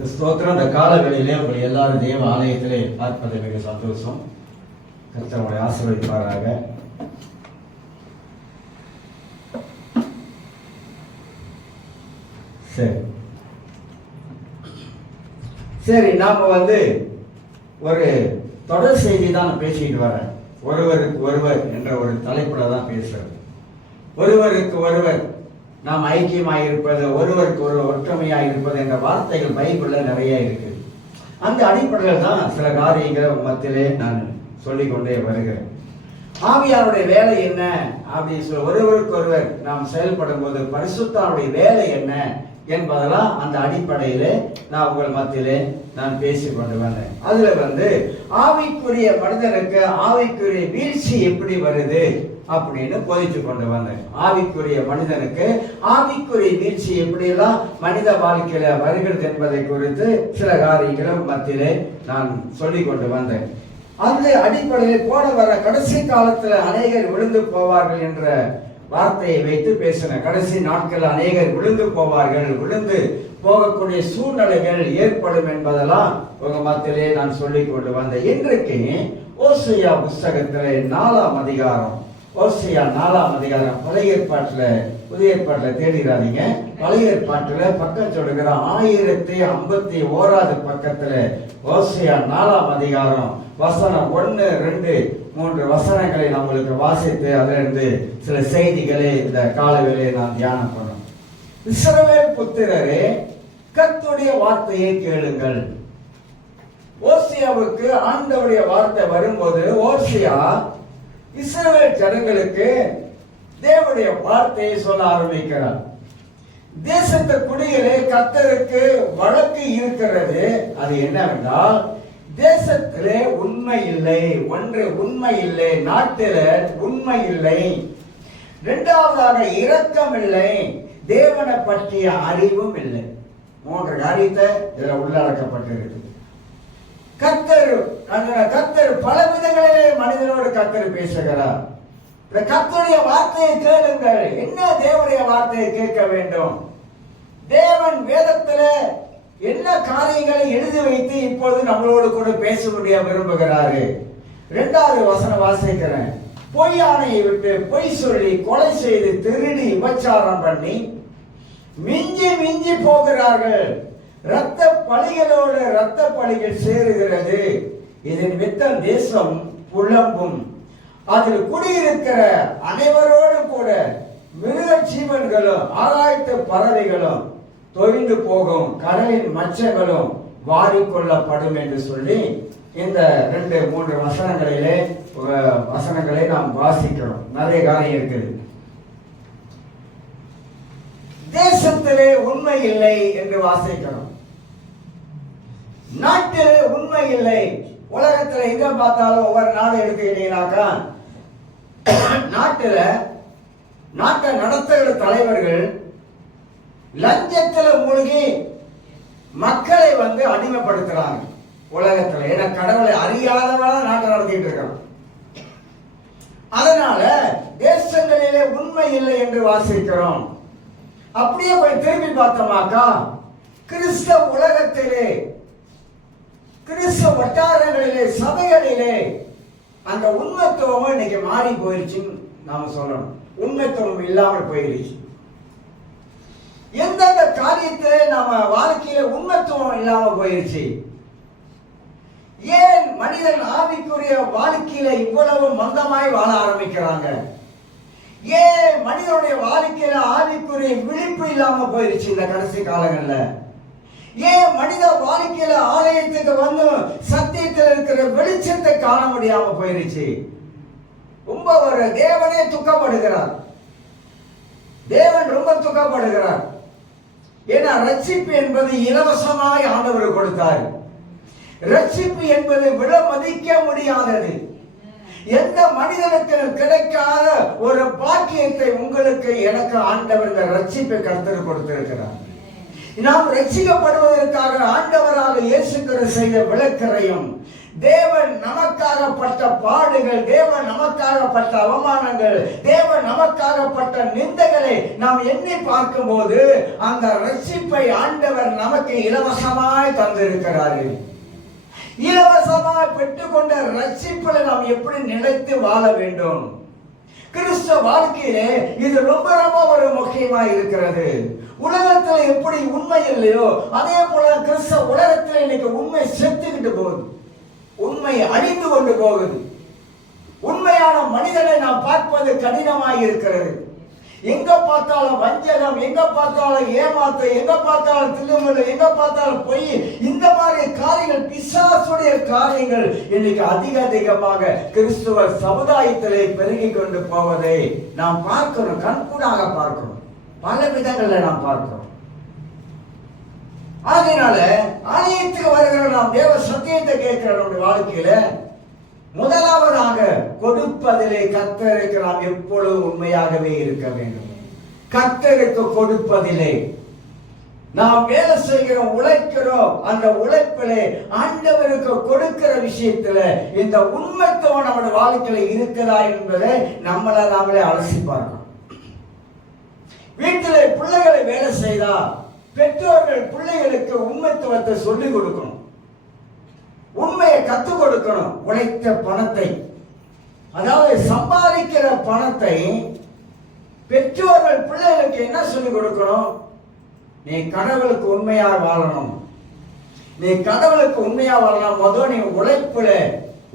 ஸ்தோத்திரம். இந்த காலவெளியிலே உங்களை எல்லாரும் தேவ ஆலயத்திலே பார்ப்பது மிக சந்தோஷம். கர்த்தர் உங்களை ஆசீர்வதிப்பாராக. சரி, நாம ஒரு தொடர் செய்தி தான் பேசிட்டு வரேன். ஒருவருக்கு ஒருவர் என்ற ஒரு தலைப்புல தான் பேசுறது. ஒருவருக்கு ஒருவர் நாம் ஐக்கியமாய் இருப்பது, ஒருவருக்கு ஒரு ஒற்றுமையாய் இருப்பது என்ற வார்த்தைகள் பைபிள்ல நிறைய இருக்கு. அந்த அடிப்படையில் தான் சில காரியங்கள் மத்தியிலே நான் சொல்லிக்கொண்டே வருகிறேன். ஆவியாருடைய வேலை என்ன அப்படின்னு சொல்ல, ஒருவருக்கு ஒருவர் நாம் செயல்படும் போது பரிசுத்தாவுடைய வேலை என்ன என்பதெல்லாம் அந்த அடிப்படையிலே நான் உங்கள் மத்தியிலே நான் பேசிக்கொண்டு வந்தேன். அதுல ஆவிக்குரிய மனிதனுக்கு ஆவிக்குரிய வீழ்ச்சி எப்படி வருது அப்படின்னு போதிச்சு கொண்டு வந்தேன். ஆவிக்குரிய மனிதனுக்கு ஆவிக்குரிய வீழ்ச்சி எப்படியெல்லாம் மனித வாழ்க்கையில வருகிறது என்பதை குறித்து சில காரியங்களும் மத்தியிலே நான் சொல்லிக் கொண்டு வந்தேன். அந்த அடிப்படையில் போன வர கடைசி காலத்துல அநேகர் விழுந்து போவார்கள் என்ற வார்த்தையை வைத்து பேசின. கடைசி நாட்கள் அநேகர் விழுந்து போவார்கள், விழுந்து போகக்கூடிய சூழ்நிலைகள் ஏற்படும் என்பதெல்லாம் உங்க மத்தியிலே நான் சொல்லிக் கொண்டு வந்தேன். இன்றைக்கு ஓசியா புஸ்தகத்திலே 4ஆம் அதிகாரம், ஓசியா 4ஆம் அதிகாரம், பழைய ஏற்பாட்டுல புதிய ஏற்பாட்டுல தேடிடாதீங்க. பழைய ஏற்பாட்டுல பக்கம் சொல்லுகிற 1051வது பக்கத்துல ஓசியா 4ஆம் அதிகாரம் வசனம் 1, 2, 3 வசனங்களை நம்மளுக்கு வாசித்து அதிலிருந்து சில செய்திகளை இந்த காலவேளையை நாம் தியானம் பண்ணோம். இஸ்ரவேல் புத்திரரே, கர்த்தருடைய வார்த்தையை கேளுங்கள். ஓசியாவுக்கு ஆண்டவருடைய வார்த்தை வரும்போது ஓசியா இஸ்ரவேல் ஜனங்களுக்கு தேவனுடைய வார்த்தையை சொல்ல ஆரம்பிக்கிறார். தேசத்து குடிகளே, கர்த்தருக்கு வழக்கு இருக்கிறது. அது என்னவென்றால், தேசத்திலே உண்மை இல்லை, உண்மை இல்லை, நாட்டில உண்மை இல்லை, இரண்டாவதாக இரக்கம் இல்லை, தேவனை பற்றிய அறிவும் இல்லை. 3 காரியத்தை இதுல உள்ளடக்கப்பட்டிருக்கு. கர்த்தர் பல விதங்களிலே மனிதனோடு கர்த்தர் பேசுகிறார். கர்த்தருடைய வார்த்தையை கேளுங்கள். என்ன தேவனுடைய வார்த்தையை கேட்க வேண்டும்? தேவன் வேதத்துல என்ன காரியங்களை எழுதி வைத்து இப்பொழுது நம்மளோடு கூட பேச முடிய விரும்புகிறாரு. 2வது வசனம் வாசிக்கிறேன். பொய் ஆணையை விட்டு பொய் சொல்லி கொலை செய்து திருடி விபச்சாரம் பண்ணி மிஞ்சி மிஞ்சி போகிறார்கள். இரத்த பழிகளோடு இரத்த பழிகள் சேருகிறது. இதன் வித்தம் தேசம் புலம்பும். அதில் குடியிருக்கிற அனைவரோடு கூட மிருக ஜீவன்களும் ஆகாயத்து பறவைகளும் தொய்ந்து போகும், கடலின் மச்சங்களும் வாரிக்கொள்ளப்படும் என்று சொல்லி இந்த 2-3 வசனங்களை நாம் வாசிக்கிறோம். நிறைய காரியம் இருக்குது. தேசத்திலே உண்மை இல்லை என்று வாசிக்கிறோம். நாட்டிலே உண்மை இல்லை. உலகத்தில் எங்க பார்த்தாலும் ஒவ்வொரு நாடு எடுத்துக்கிட்டீங்கன்னாக்கா, நாட்டை நடத்துகிற தலைவர்கள் லஞ்சத்துல மூழ்கி மக்களை அடிமைப்படுத்துறாங்க உலகத்துல. ஏன்னா கடவுளை அறியாதவன நாட்டை நடத்திட்டு இருக்கிறோம். அதனால தேசங்களிலே உண்மை இல்லை என்று வாசிக்கிறோம். அப்படியே போய் திரும்பி பார்த்தோமாக்கா, கிறிஸ்தவ உலகத்திலே, கிறிஸ்தவ வட்டாரங்களிலே, சபைகளிலே அந்த உண்மைத்துவம் இன்னைக்கு மாறி போயிருச்சுன்னு நாம சொல்லணும். உண்மைத்துவம் இல்லாமல் போயிருச்சு. எந்தெந்த காரியத்திலே நாம வாழ்க்கையில உண்மைத்துவம் இல்லாமல் போயிருச்சு? ஏன் மனிதன் ஆவிக்குரிய வாழ்க்கையில இவ்வளவு மந்தமாய் வாழ ஆரம்பிக்கிறாங்க? ஏன் மனிதனுடைய வாழ்க்கையில ஆவிக்குரிய விழிப்பு இல்லாம போயிருச்சு இந்த கடைசி காலங்கள்ல? ஏன் மனித வாழ்க்கையில ஆலயத்துக்கு சத்தியத்தில் இருக்கிற வெளிச்சத்தை காண முடியாம போயிருச்சு? ரொம்ப ஒரு தேவனே துக்கப்படுகிறார். தேவன் ரொம்ப துக்கப்படுகிறார். ஏன்னா ரட்சிப்பு என்பது இலவசமாய் ஆண்டவர் கொடுத்தார். ரட்சிப்பு என்பது விலை மதிக்க முடியாதது. எந்த மனிதனுக்கு கிடைக்காத ஒரு பாக்கியத்தை உங்களுக்கு எனக்கு ஆண்டவர் இந்த ரட்சிப்பை கர்த்தர் கொடுத்திருக்கிறார். நாம் ரட்சிக்கப்படுவதற்காக ஆண்டவராக இயேசு கிறிஸ்து செய்த விளக்கரையும் தேவன் நமக்காகப்பட்ட பாடுகள், தேவன் நமக்காகப்பட்ட அவமானங்கள், தேவன் நமக்காகப்பட்ட நிந்தைகளை நாம் எண்ணி பார்க்கும்போது அந்த ரட்சிப்பை ஆண்டவர் நமக்கு இலவசமாய் தந்திருக்கிறார்கள். இலவசமாய் பெற்றுக்கொண்ட ரட்சிப்பில் நாம் எப்படி நிலைத்து வாழ வேண்டும்? கிறிஸ்தவ வாழ்க்கையிலே இது ரொம்ப ரொம்ப ஒரு முக்கியமாக இருக்கிறது. உலகத்தில் எப்படி உண்மை இல்லையோ அதே போல கிறிஸ்தவ உலகத்தில் இன்னைக்கு உண்மை செத்துக்கிட்டு போகுது, உண்மை அழிந்து கொண்டு போகுது. உண்மையான மனிதனை நாம் பார்ப்பது கடினமாக இருக்கிறது. எங்க பார்த்தாலும் வஞ்சகம், எங்க பார்த்தாலும் ஏமாத்து, எங்க பார்த்தாலும் திருமணம், எங்க பார்த்தாலும் பொய், இந்த மாதிரி காரியங்கள், பிசாசுடைய காரியங்கள் இன்னைக்கு அதிகமாக கிறிஸ்துவ சமுதாயத்திலே பெருகி கொண்டு போவதை நாம் பார்க்கிறோம், கண்கூடாக பார்க்கிறோம், பல விதங்கள்ல நாம் பார்க்கிறோம். அதனால ஆலயத்துக்கு வருகிற நாம் தேவ சத்தியத்தை கேட்கிற நம்முடைய வாழ்க்கையில முதலாவதாக கொடுப்பதிலே கர்த்தருக்கு நாம் எப்பொழுதும் உண்மையாகவே இருக்க வேண்டும். கர்த்தருக்கு கொடுப்பதிலே நாம் வேலை செய்கிறோம், உழைக்கிறோம், அந்த உழைப்பிலே ஆண்டவருக்கு கொடுக்கிற விஷயத்துல இந்த உண்மைத்துவம் நம்முடைய வாழ்க்கையில இருக்குதா என்பதை நம்மளை நாமளே அலசி பார்க்கணும். வீட்டிலே பிள்ளைகளை வேலை செய்தா பெற்றோர்கள் பிள்ளைகளுக்கு உண்மைத்துவத்தை சொல்லிக் கொடுக்கணும், உண்மையை கற்றுக் கொடுக்கணும். உழைத்த பணத்தை, அதாவது சம்பாதிக்கிற பணத்தை பெற்றோர்கள் பிள்ளைகளுக்கு என்ன சொல்லிக் கொடுக்கணும்? நீ கடவுளுக்கு உண்மையா வாழணும், நீ கடவுளுக்கு உண்மையா வாழணும். முதல் நீ உழைப்புல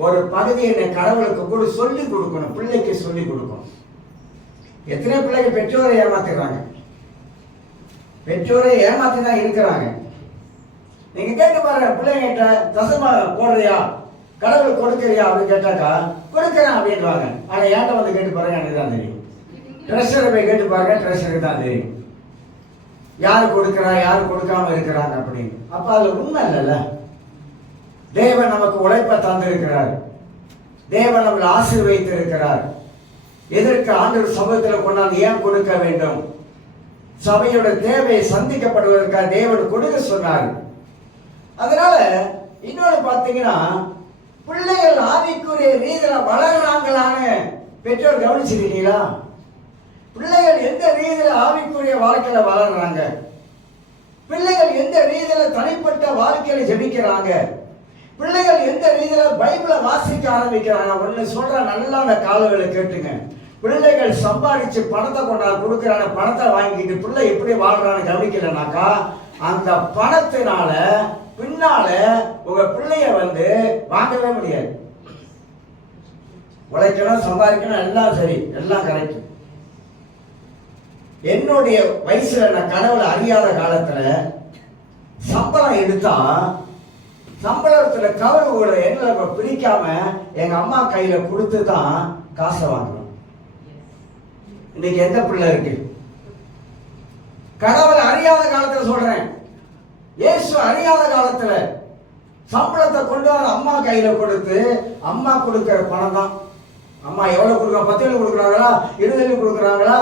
ஒரு பகுதியை நீ கடவுளுக்கு கூட சொல்லி கொடுக்கணும், பிள்ளைக்கு சொல்லி கொடுக்கணும். எத்தனை பிள்ளைங்க பெற்றோரை ஏமாத்துறாங்க, பெற்றோரை ஏமாத்தி தான் இருக்கிறாங்க. நீங்க கேட்டு பாருங்க, பிள்ளைங்கிட்ட தசமா போடுறியா, கடவுள் கொடுக்கறியா அப்படின்னு கேட்டாக்கா கொடுக்கறேன் அப்படின்றாங்க. ஆனா ஏன்ட்ட வந்து கேட்டு பாருங்க, எனக்கு தான் தெரியும். ட்ரெஷரை போய் கேட்டு பாருங்க, ட்ரெஷருக்கு தான் தெரியும் யாரு கொடுக்கறா யாரு கொடுக்காம இருக்கிறாங்க அப்படின்னு. அப்ப அதுல உண்மை இல்லைல்ல. தேவன் நமக்கு உழைப்பை தந்திருக்கிறார், தேவன் நம்மளை ஆசீர்வதித்து இருக்கிறார். எதற்கு ஆண்டவர் சமூகத்தில் கொண்டாந்து ஏன் கொடுக்க வேண்டும்? சபையோட தேவை சந்திக்கப்படுவதற்காக தேவன் கொடுக்க சொன்னார். அதனால இன்னொன்று பார்த்தீங்கன்னா, பிள்ளைகள் ஆவிக்குரிய ரீதியில வளர்றாங்களான்னு பெற்றோர் கவனிச்சிருக்கீங்களா? பிள்ளைகள் எந்த ரீதியில ஆவிக்குரிய வாழ்க்கையில வளர்றாங்க, பிள்ளைகள் எந்த ரீதியில தனிப்பட்ட வாழ்க்கையில ஜெபிக்கிறாங்க, பிள்ளைகள் எந்த ரீதியில பைபிளை வாசிக்க ஆரம்பிக்கிறாங்க. ஒன்னு சொல்ற, நல்லா அந்த காலங்களை கேட்டுங்க. பிள்ளைகள் சம்பாதிச்சு பணத்தை கொண்டாந்து கொடுக்குறாங்க, பணத்தை வாங்கிட்டு பிள்ளை எப்படி வாழ்றான்னு கவனிக்கலனாக்கா அந்த பணத்தினால பின்னால உங்க பிள்ளைய வந்து வாங்கவே முடியாது. உழைக்கணும், சம்பாதிக்கணும், எல்லாம் சரி, எல்லாம் கரெக்ட். என்னுடைய வயசுல நான் கடவுளை அறியாத காலத்துல சம்பளம் எடுத்தா சம்பளத்துல கவலை எங்களை பிரிக்காம எங்க அம்மா கையில கொடுத்து தான் காசை வாங்கணும். இன்னைக்கு எந்த பிள்ளை இருக்கு? கடவுளை அறியாத காலத்துல சொல்றேன், இயேசு அறியாத காலத்துல சம்பளத்தை கொண்டு வர அம்மா கையில கொடுத்து, அம்மா கொடுக்கிற பணம் தான். அம்மா எவ்வளவு கொடுக்குறாங்க? 10 கொடுக்குறாங்களா, 20 கொடுக்குறாங்களா,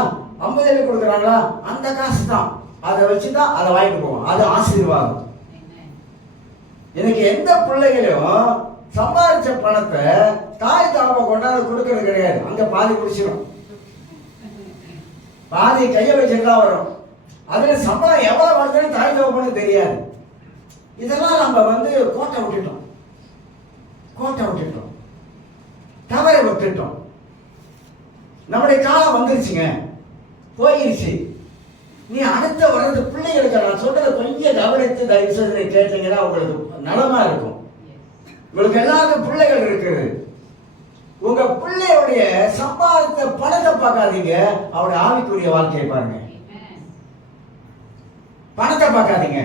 50 கொடுக்குறாங்களா, அந்த காசு தான். அதை வச்சுதான் அதை வாங்கிட்டு போவோம், அது ஆசீர்வாதம். எனக்கு எந்த பிள்ளைகளையும் சம்பாதிச்ச பணத்தை தாய் தாப்பா கொண்டாந்து கொடுக்கறது கிடையாது. அங்க பாதி குடிச்சிடும், பாதி கையை வச்சுட்டு தான் வரும். அதுல சம்பளம் எவ்வளவு வருதுன்னு தாய் தாப்பனுக்கு தெரியாது. இதெல்லாம் நம்ம வந்து கோட்டை விட்டுட்டோம், தவறை விட்டுட்டோம். நம்முடைய காலம் வந்துருச்சுங்க, போயிருச்சு. நீ அடுத்த வர்றது பிள்ளைகளுக்கு நான் சொல்றதை கொஞ்சம் கவனித்து தயவு செய்து கேட்டீங்கன்னா உங்களுக்கு நலமா இருக்கும். உங்களுக்கு எல்லாருக்கும் பிள்ளைகள் இருக்குது. உங்க பிள்ளையுடைய சம்பாதித்த பணத்தை பார்க்காதீங்க, அவருடைய ஆவிக்குரிய வாழ்க்கையை பாருங்க. பணத்தை பார்க்காதீங்க,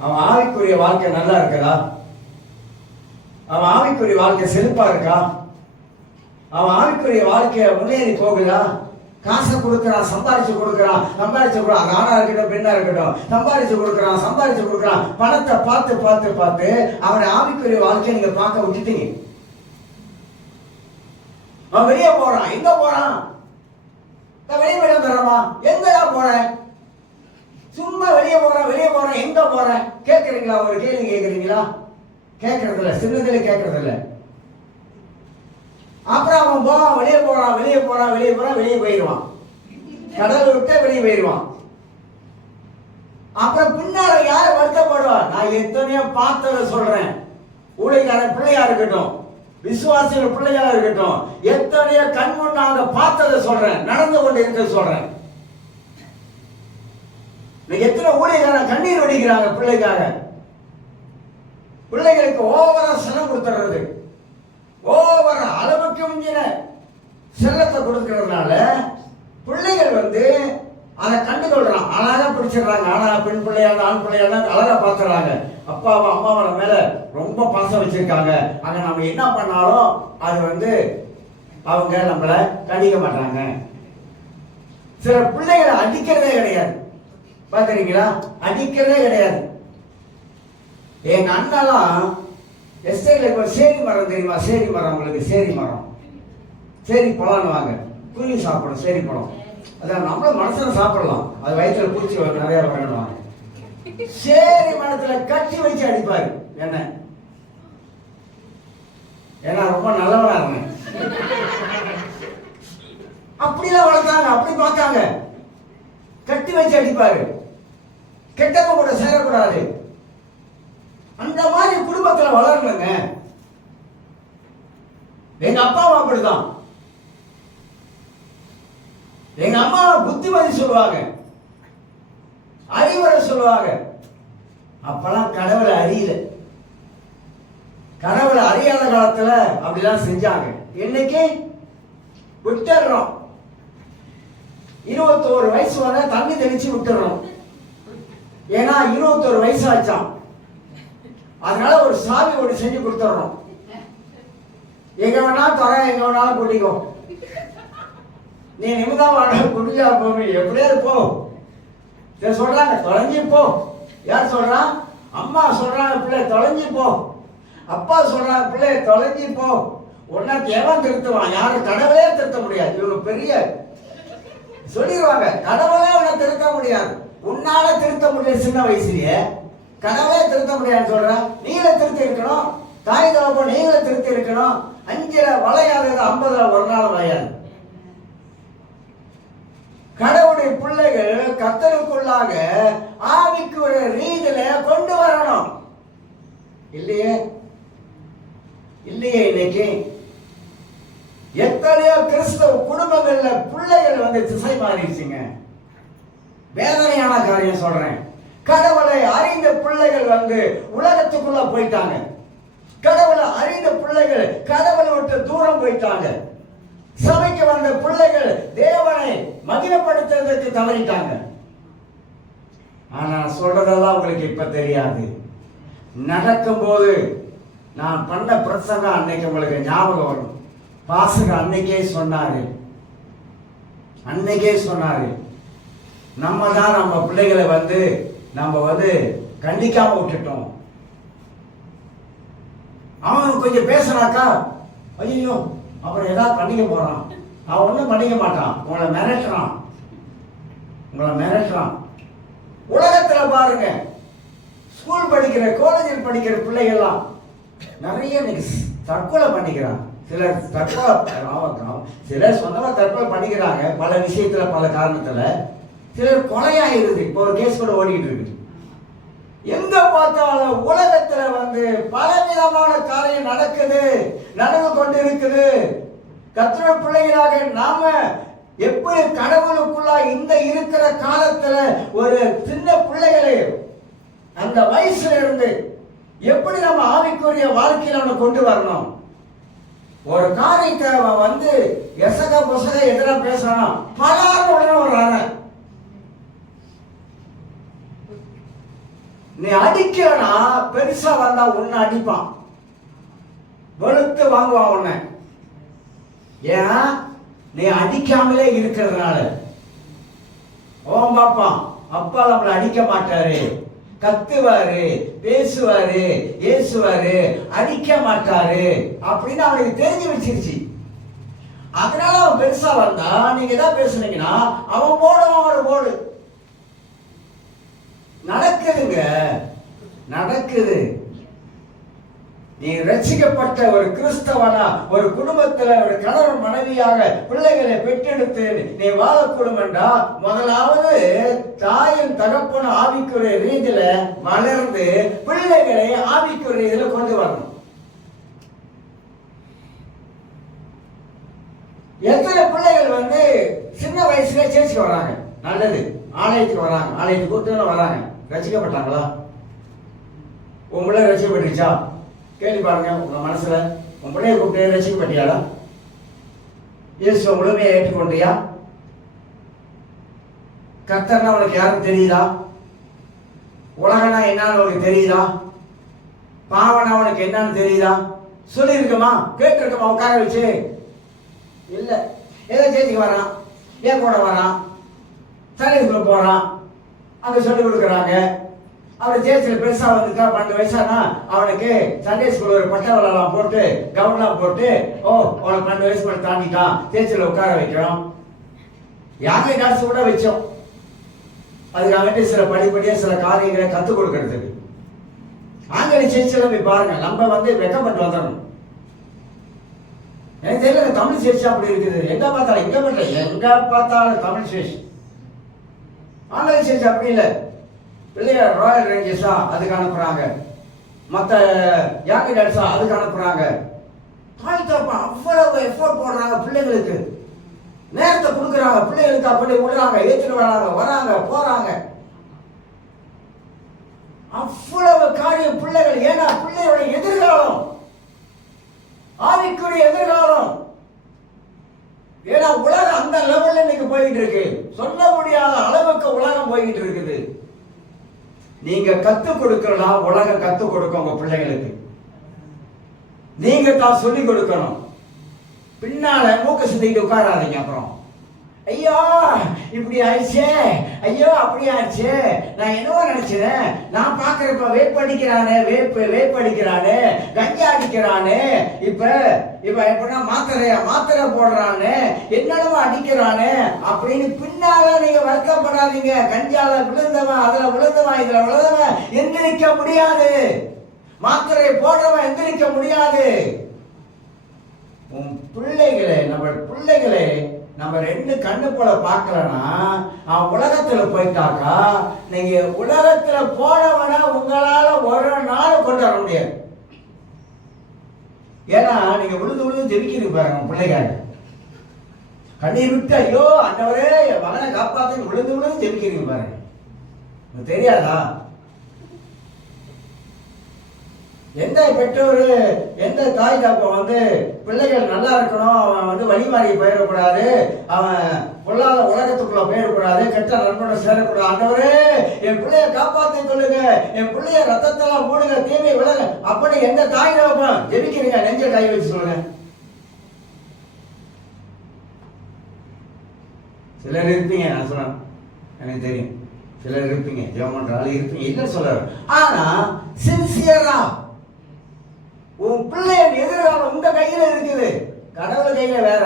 அவன் ஆவிக்குரிய வாழ்க்கை நல்லா இருக்குதா, அவன் ஆவிக்குரிய வாழ்க்கை செழிப்பா இருக்கா, அவன் ஆவிக்குரிய வாழ்க்கைய முன்னேறி போகுதா? காசை கொடுக்குறான், சம்பாதிச்சு கொடுக்குறான், அது ஆணா இருக்கட்டும் பெண்ணா இருக்கட்டும், சம்பாதிச்சு கொடுக்குறான். பணத்தை பார்த்து பார்த்து பார்த்து அவனை ஆவிக்குரிய வாழ்க்கையை நீங்க பார்க்க விட்டுட்டீங்க. அவன் வெளியே போறான், எங்க போறான்? வெளியே தரமா, எங்கடா போறேன்? சும்மா வெளியே போறான், எங்க போறேன் கேட்கறீங்களா? ஒரு கேள்வி கேட்கறீங்களா? கேட்கறது இல்லை, சின்னதுல கேட்கறது இல்லை. அப்புறம் அவன் போவான், வெளியே போறான், வெளியே போறான், வெளியே போறான், வெளியே போயிடுவான், கடலை விட்டு வெளியே போயிடுவான். அப்புறம் பின்னால யார் வருத்தப்படுவா? நான் எத்தனையோ பார்த்ததை சொல்றேன். ஊழியக்கார பிள்ளையா இருக்கட்டும், விசுவாசிகள் பிள்ளையா இருக்கட்டும், எத்தனையோ கண் முன்னாக பார்த்ததை சொல்றேன், நடந்து கொண்டு இருக்க சொல்றேன். எத்தனை ஊழியக்கார கண்ணீர் வடிக்கிறாங்க பிள்ளைக்காக. பிள்ளைகளுக்கு ஓவரா செல்லம் கொடுத்துறது, ஓவர அளவுக்கு மிஞ்சின செல்லத்தை கொடுக்கறதுனால பிள்ளைகள் அதை கண்டுகொள்றான், அழகா பிடிச்சிடுறாங்க. ஆனா பெண் பிள்ளையான ஆண் பிள்ளையான அழகா பார்த்துறாங்க. அப்பாவை அம்மாவோட மேல ரொம்ப பாசம் வச்சிருக்காங்க. அங்க நம்ம என்ன பண்ணாலும் அது அவங்க நம்மள கண்டிக்க மாட்டாங்க. சில பிள்ளைகளை அடிக்கிறதே கிடையாது, பாத்துறீங்களா? அடிக்கிறதே கிடையாது. எங்க அண்ணெல்லாம் எஸ்டேட்ல சேரி மரம் தெரியுமா? சேரி மரம், உங்களுக்கு சேரி மரம், சேரி பழம் வாங்க, குருவி சாப்பிடும் சேரி பழம். அதான் நம்மளும் மனசுல சாப்பிடலாம், அது வயிற்றுல பூச்சி நிறைய வேணுவாங்க. சேரி மரத்துல கட்டி வச்சு அடிப்பாரு என்ன, ஏன்னா ரொம்ப நல்லவனா இருந்தேன். அப்படிலாம் வளர்த்தாங்க, அப்படி பார்த்தாங்க. கட்டி வச்சு அடிப்பாரு, கெட்டவங்க கூட சேரக்கூடாது. அந்த மாதிரி குடும்பத்துல வளரலங்க. எங்க அப்பாவும் அப்படிதான். எங்க அம்மா புத்திமதி சொல்லுவாங்க, அறிவுரை சொல்லுவாங்க. அப்பெல்லாம் கடவுளை அறியல, கடவுளை அறியாத காலத்துல அப்படிலாம் செஞ்சாங்க. இன்னைக்கு விட்டுறோம். 21 வயசு வரை தண்ணி தெளிச்சு விட்டுறோம். ஏன்னா 21 வயசு ஆச்சான், அதனால ஒரு சாமி ஒன்று செஞ்சு கொடுத்துறோம். எங்க வேணாலும் தர, எங்க வேணாலும் கூட்டிக்கோ, நீ நிமிதா வாட குடிஞ்சா போக எப்படியா போ. சொல்றாங்க தொலைஞ்சி போ. யார் சொல்றான்? அம்மா சொல்றாங்க பிள்ளை தொலைஞ்சி போ. அப்பா சொல்றாங்க பிள்ளை தொலைஞ்சி போ. உன்னை எவன் திருத்துவான்? யாரும் கடவுளே திருத்த முடியாது. இவங்க பெரிய சொல்லிடுவாங்க, கடவுளே உன்னை திருத்த முடியாது. உன்னால திருத்த முடியாது, சின்ன வயசுலயே கடவுளே திருத்த முடியாதுன்னு சொல்ற. நீங்கள திருத்தி இருக்கணும், தாய் தகப்ப நீங்கள திருத்தி இருக்கணும். 5ல வளையாதது 50ல ஒரு நாள் வளையாது. கடவுளுடைய பிள்ளைகள் கர்த்தருக்குள்ளாக ஆவிக்கு ஒரு ரீதியில கொண்டு வரணும். இல்லையே இல்லையே இன்னைக்கு எத்தனையோ கிறிஸ்தவ குடும்பங்கள்ல பிள்ளைகள் திசை மாறிடுச்சுங்க. வேதனையான காரியம் சொல்றேன். கடவுளை அறிந்த பிள்ளைகள் உலகத்துக்குள்ள போயிட்டாங்க. கடவுளை அறிந்த பிள்ளைகள் கடவுளை விட்டு தூரம் போயிட்டாங்க. சபைக்கு வந்த பிள்ளைகள் தேவனை மகிமைப்படுத்துறதுக்கு தவறிட்டாங்க. ஆனா சொல்றதெல்லாம் உங்களுக்கு இப்ப தெரியாது. நடக்கும்போது நான் பண்ண பிரசங்கம் அன்னைக்கு உங்களுக்கு ஞாபகம் வரும். பாசக அன்னைக்கே சொன்னாரு, நம்ம தான் நம்ம பிள்ளைகளை நம்ம கண்டிக்காம விட்டுட்டோம். அவன் கொஞ்சம் பேசுறாக்கா, ஐயோ அப்புறம் ஏதாவது பண்ணிக்க போறான். அவன் ஒன்றும் பண்ணிக்க மாட்டான், உங்களை மிரட்டுறான். உலகத்துல பாருங்க, ஸ்கூல் படிக்கிற காலேஜில் படிக்கிற பிள்ளைகள்லாம் நிறைய தற்கொலை பண்ணிக்கிறான். சிலர் சொந்தமா தற்கொலை பண்ணிக்கிறாங்க, பல விஷயத்துல பல காரணத்துல. சிலர் கொலையாயிருது. இப்போ ஒரு கேஸ் கூட ஓடிட்டு இருக்கு. எங்க பார்த்தாலும் உலகத்துல பலவிதமான காரியம் நடந்து கொண்டு இருக்குது. கர்த்தருடைய பிள்ளைகளாக நாம எப்படி கடவுளுக்குள்ள இந்த இருக்கிற காலத்துல ஒரு சின்ன பிள்ளைகளை அந்த வயசுல இருந்து எப்படி நம்ம ஆவிக்குரிய வாழ்க்கையில அவனை கொண்டு வரணும். ஒரு காரியத்தை அவன் எசக பொசக எதிரா பேசுறான், பலாரும் உடனே வர்றாங்க. நீ அடிக்கலனா பெருசா வந்தா உன்னை அடிப்பான், வெளுத்து வாங்குவான் உன்னை. ஏன்னா நீ அடிக்காமலே இருக்கிறதுனால. ஓம் பாப்பான் அப்பா நம்மளை அடிக்க மாட்டாரு, கத்துவாரு, பேசுவாரு, ஏசுவாரு, அடிக்க மாட்டாரு அப்படின்னு அவனுக்கு தெரிஞ்சு வச்சிருச்சு. அதனால அவன் பெருசா வந்தா நீங்க ஏதாவது பேசுனீங்கன்னா அவன் போடுவான், ஒரு போடு. நடக்குதுங்க, நடக்குது. நீ ரட்சிக்கப்பட்ட ஒரு கிறிஸ்தவனா, ஒரு குடும்பத்துல ஒரு கணவன் மனைவியாக பிள்ளைகளை பெற்றெடுத்து நீ வாழக்கூடும் என்றா, முதலாவது தாயும் தகப்பனும் ஆவிக்குரிய ரீதியில வளர்ந்து பிள்ளைகளை ஆவிக்குரிய ரீதியில கொண்டு வரணும். எத்தனை பிள்ளைகள் வந்து சின்ன வயசுல சேர்ச்சுக்கு வராங்க, நல்லது, ஆலயத்துக்கு வராங்க, ஆலயத்துக்கு கூட்டத்தில் வராங்க, ரசிக்கப்பட்டாங்களா? உன் பிள்ளை ரசிக்கப்பட்டுச்சா? கேள்வி பாருங்க உங்க மனசுல. உன் பிள்ளைய கூப்பிட்டு ரசிக்கப்பட்டியாடா? இயேசுவை முழுமையை ஏற்றுக்கொண்டியா? கர்த்தர்னா உனக்கு யாரும் தெரியுதா? உலகனா என்னன்னு உனக்கு தெரியுதா? பாவனா உனக்கு என்னன்னு தெரியுதா? சொல்லி இருக்குமா? கேட்டிருக்குமா உட்கார வச்சு? இல்ல. ஏதோ சேர்த்துக்கு வரான், ஏன் கூட வரான், சர்வீஸ்குள்ள போறான், அங்க சொல்லி கொடுக்குறாங்க. அவன் சேர்ச்சியில் பெருசா வந்துட்டா 12 வயசானா அவனுக்கு சண்டே ஸ்கூல் ஒரு பட்டவலாம் போட்டு கவர்லாம் போட்டு, ஓ அவனுக்கு 12 வயசு மேல தாண்டிட்டான், சேர்ச்சியில் உட்கார வைக்கிறோம். யாரை காசு கூட வச்சோம். அதுக்காக சில படிப்படியா சில காரியங்களை கற்றுக் கொடுக்கறதுக்கு. ஆங்கில சேர்ச்சியில் போய் பாருங்க, நம்ம வந்து வெக்கப்பட்டு வந்துடணும். எனக்கு தெரியல தமிழ் சேர்ச்சி அப்படி இருக்குது. எங்க பார்த்தாலும் எங்க பார்த்தாலும் தமிழ் சேர்ச்சி. ஆங்கில சேர்ச்சி அப்படி இல்லை. பிள்ளையார் ராயல் ரேஞ்சர்ஸா அதுக்கு அனுப்புறாங்க, மற்ற யாங்கி டான்ஸா அதுக்கு அனுப்புறாங்க. தாய் தப்பா அவ்வளவு எஃபோர்ட் போடுறாங்க, பிள்ளைகளுக்கு நேரத்தை கொடுக்குறாங்க, பிள்ளைகளுக்கு அப்படி விடுறாங்க, ஏற்றுட்டு வராங்க போறாங்க. அவ்வளவு காரியம் பிள்ளைகள். ஏன்னா பிள்ளையோட எதிர்காலம், ஆவிக்குரிய எதிர்காலம். ஏன்னா உலகம் அந்த லெவல்ல இன்னைக்கு போயிட்டு இருக்கு, சொல்ல முடியாத அளவுக்கு உலகம் போயிட்டு இருக்குது. நீங்க கத்துக் கொடுக்கலாம், உலகம் கத்துக் கொடுக்கும் உங்க பிள்ளைகளுக்கு. நீங்க தான் சொல்லி கொடுக்கணும். பின்னால மூக்க சிந்திட்டு உட்காராதீங்க. அப்புறம் ஐயோ இப்படி ஆயிடுச்சே, ஐயோ அப்படி ஆயிடுச்சு, நான் என்னவோ நினைச்சேன், நான் பாக்குறப்ப வேப் அடிக்கிறானே, வேப் அடிக்கிறானே, கஞ்சா அடிக்கிறானே, இப்ப எப்படின்னா மாத்திரை போடுறானே, என்னென்னமோ அடிக்கிறானே அப்படின்னு பின்னால நீங்க வருத்தப்படாதீங்க. கஞ்சால விழுந்தவன், அதுல விழுந்தவன், இதுல விழுந்தவன் எந்திரிக்க முடியாது. மாத்திரை போடுறவன் எந்திரிக்க முடியாது. உன் பிள்ளைகளை நம்ம ரெண்டு கண்ணு போல பார்க்கலன்னா அவன் உலகத்துல போயிட்டாக்கா, நீங்க உலகத்துல போனவன உங்களால ஒரு நாள் கொண்டு வர முடியாது. ஏன்னா நீங்க விழுந்து ஜெபிக்கிறீங்க பாருங்க, உங்க பிள்ளைக்காக கண்ணீர் விட்டு ஐயோ ஆண்டவரே என் மகனை காப்பாத்து விழுந்து ஜெபிக்கிறீங்க பாருங்க. தெரியாதா? எந்த பெற்றோர், எந்த தாய் தாப்பா வந்து பிள்ளைகள் நல்லா இருக்கணும், அவன் வந்து வழிமாறி போயிடக்கூடாது, அவன் பொல்லாத உலகத்துக்குள்ள போயிடக்கூடாது, கெட்ட நண்பனை சேரக்கூடாது, ஆண்டவரே என் பிள்ளைய காப்பாற்ற சொல்லுங்க, என் பிள்ளைய ரத்தத்தெல்லாம் மூடுங்க, தீமை விலக, அப்படி எந்த தாய் தாப்பா ஜெபிக்கிறீங்க? நெஞ்ச கை வச்சு சொல்லுங்க. சிலர் இருப்பீங்க, நான் சொன்னேன் எனக்கு தெரியும், சிலர் இருப்பீங்க, ஜெபம் பண்ற ஆளு இருப்பீங்க, இல்ல சொல்றாரு. ஆனா சின்சியரா உன் பிள்ளையின் எதிர்காலம் உங்க கையில இருக்குது, கடவுள் கையில வேற.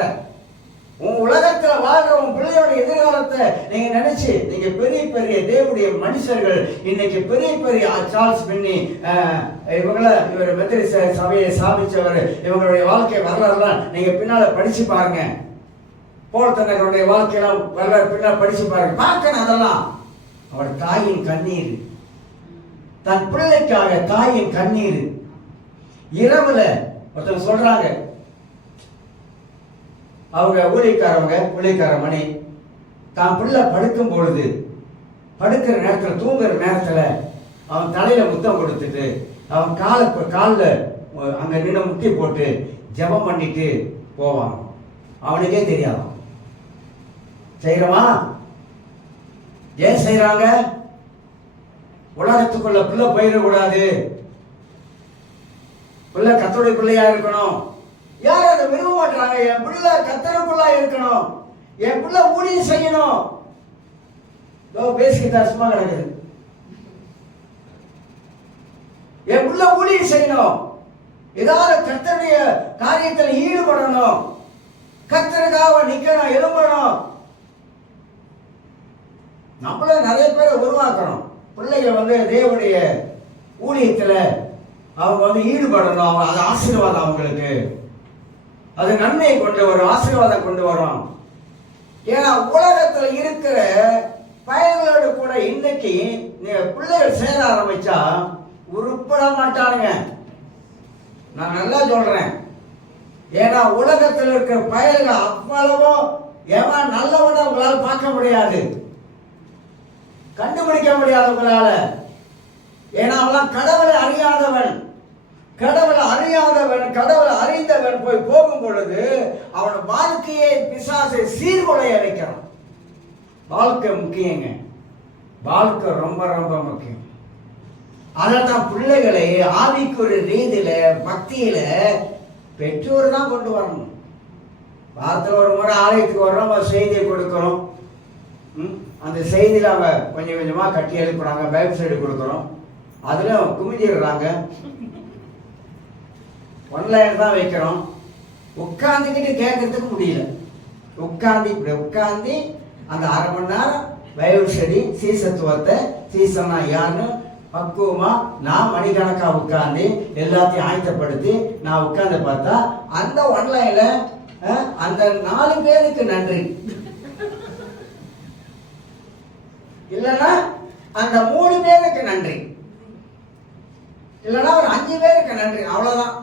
உன் உலகத்துல வாழ்ற உன் பிள்ளையோட எதிர்காலத்தை நீங்க நினைச்சு, நீங்க பெரிய பெரிய தேவனுடைய மனுஷர்கள், இன்னைக்கு பெரிய பெரிய சார்ல்ஸ் பின்னி, இவர் மெத்தடிஸ்ட் சபையை ஸ்தாபிச்சவர், இவங்களுடைய வாழ்க்கை வரலாறுலாம் நீங்க பின்னால படிச்சு பாருங்க. போல் தன்னர்களுடைய வாழ்க்கையெல்லாம் வரலாறு பின்னால் படிச்சு பாருங்க, பார்க்கணும். அதெல்லாம் அவர் தாயின் கண்ணீர், தன் பிள்ளைக்காக தாயின் கண்ணீர். இரவுல ஒருத்தர் சொல்றாங்க, அவங்க ஊழியக்கார மணி தான் பிள்ளை படுக்கும் பொழுது, படுக்கிற நேரத்தில், தூங்குற நேரத்தில் அவன் தலையில முத்தம் கொடுத்துட்டு அவன் காலில் அங்க நின்று முட்டி போட்டு ஜெபம் பண்ணிட்டு போவான். அவனுக்கே தெரியாது. செய்யறமா? ஏன் செய்யறாங்க? உலகத்துக்குள்ள பிள்ளை போயிடக்கூடாது, பிள்ளை கத்தோடைய பிள்ளையா இருக்கணும். யாரும் அதை விரும்ப மாட்டாங்க. என் பிள்ளை கத்தருக்குள்ளா இருக்கணும், என் பிள்ளை ஊழியம் செய்யணும். பேசிக்கிட்டா சும்மா கிடக்குது. என் பிள்ளை ஊழியம் செய்யணும், ஏதாவது கர்த்தருடைய காரியத்தில் ஈடுபடணும், கர்த்தருக்காக நிக்கணும், எழும்பணும். நம்மள நிறைய பேரை உருவாக்கணும். பிள்ளைங்க வந்து தேவனுடைய ஊழியத்துல அவங்க வந்து ஈடுபடணும். அது ஆசீர்வாதம், அவங்களுக்கு அது நன்மையை கொண்டு வரும், ஆசீர்வாதம் கொண்டு வரும். ஏன்னா உலகத்துல இருக்கிற பயல்களோடு கூட இன்னைக்கு பிள்ளைகள் சேர ஆரம்பிச்சா உருப்பட மாட்டானுங்க. நான் நல்லா சொல்றேன். ஏன்னா உலகத்தில் இருக்கிற பயல்கள் அவ்வளவோ எவன் நல்லவன உங்களால் பார்க்க முடியாது, கண்டுபிடிக்க முடியாது உங்களால. ஏன்னா அவன் கடவுளை அறியாதவன். கடவுளை அறியாதவன் கடவுளை அறிந்தவன் போய் போகும் பொழுது அவன் வாழ்க்கையை பிசாசை சீர்குலைய வைக்கிறான். வாழ்க்கை முக்கியங்க, வாழ்க்கை ரொம்ப ரொம்ப முக்கியம். அதான் பிள்ளைகளை ஆவிக்குரிய ரீதியில பக்தியில பெற்றோர் தான் கொண்டு வரணும். வாரத்தில் ஒரு முறை ஆலயத்துக்கு வர்றோம், ஒரு செய்தியை கொடுக்கிறோம். அந்த செய்தியில் அவங்க கொஞ்சம் கொஞ்சமாக கட்டி எழுப்புறாங்க, பைபிள் சைடு கொடுக்குறோம். அதில் குமிஞ்சிடுறாங்க. ஒன்லைன் தான் வைக்கிறோம். உட்காந்துக்கிட்டு கேட்கறதுக்கு முடியல. உட்காந்து அந்த அரை மணி நேரம் பைபிள் ஸ்டடி, சீசத்துவத்தை, சீசனா யாருன்னு பக்குவமா நான் மணிக்கணக்கா உட்காந்து எல்லாத்தையும் ஆயத்தப்படுத்தி நான் உட்கார்ந்து பார்த்தா அந்த ஒன்லைன்ல அந்த 4 பேருக்கு நன்றி, இல்லைன்னா அந்த 3 பேருக்கு நன்றி, இல்லைன்னா ஒரு 5 பேருக்கு நன்றி, அவ்வளவுதான்.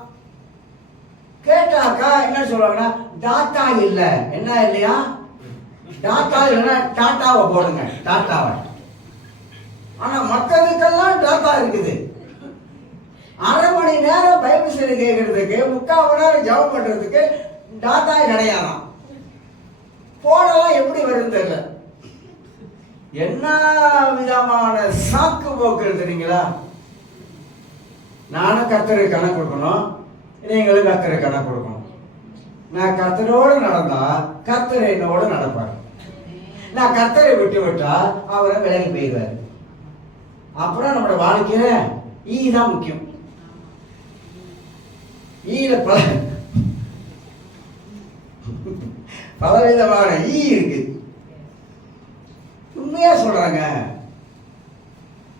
கேட்டாக்கா என்ன சொல்லுவாங்கன்னா டாட்டா இல்ல, என்ன இல்லையா, டாட்டா இல்லைன்னா டாட்டாவை போடுங்க, டாட்டாவை. ஆனா மக்களுக்கெல்லாம் டாட்டா இருக்குது. அரை மணி நேரம் பைபிள் ஸ்டடி கேட்கறதுக்கு, 3/4 மணி நேரம் ஜெபம் பண்றதுக்கு டாட்டா கிடையாதான். போனெல்லாம் எப்படி வரும் தெரியல. என்ன விதமான சாக்கு போக்கு தெரியுங்களா? நானும் கர்த்தருக்கு கணக்கு கொடுக்கணும், நீங்களும் கர்த்தருக்கு கணக்கு கொடுக்கணும். நான் கர்த்தரோடு நடந்தா கர்த்தர் என்னோடு நடப்பார். நான் கர்த்தரை விட்டு விட்டா அவரை விலகி போயிடுவார். அப்புறம் நம்மளோட வாழ்க்கையில தான் முக்கியம். பலவிதமான இருக்கு. உண்மையா சொல்றாங்க.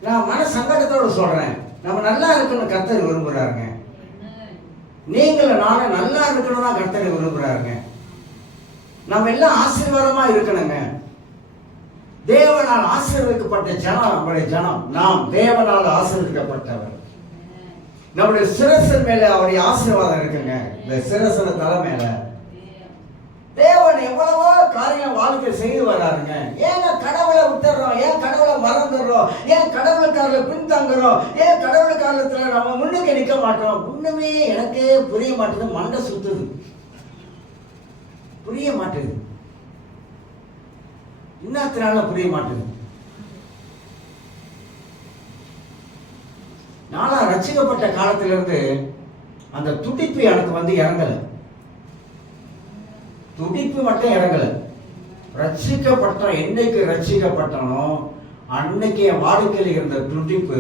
நான் மன சங்கடத்தோடு சொல்றேன். நம்ம நல்லா இருக்கணும் கர்த்தர் விரும்புறாருங்க. நீங்களும் நானும் நல்லா இருக்கணும் தான் கர்த்தர் விரும்புறாருங்க. நம்ம எல்லாம் ஆசீர்வாதமா இருக்கணுங்க. தேவனால் ஆசீர்வதிக்கப்பட்ட ஜனம் நம்முடைய ஜனம். நாம் தேவனால் ஆசீர்வதிக்கப்பட்டவர். நம்முடைய சிரசன் மேல அவருடைய ஆசீர்வாதம் இருக்குங்க. இந்த சிரசன தலை மேல தேவன் எவ்வளவோ காரியம் வாழ்க்கை செய்து வர்றாருங்க. ஏங்க கடவுளை விட்டுறோம்? ஏன் கடவுளை மறந்துடுறோம்? ஏன் கடவுளுக்காரல பின்தங்குறோம்? ஏன் கடவுளுக்காரத்துல நம்ம முன்னுக்கு நிற்க மாட்டோம்? ஒண்ணுமே எனக்கே புரிய மாட்டேது. மண்டை சுத்துது, புரிய மாட்டேது. இன்னத்தினால புரிய மாட்டேது. நானா ரட்சிக்கப்பட்ட காலத்திலிருந்து அந்த துடிப்பு எனக்கு வந்து இறங்கல. துடிப்பு மட்டும் இறங்கல. ரட்சிக்கப்பட்ட என்னைக்கு ரட்சிக்கப்பட்டனோ அன்னைக்கு என் வாழ்க்கையில் இருந்த துடிப்பு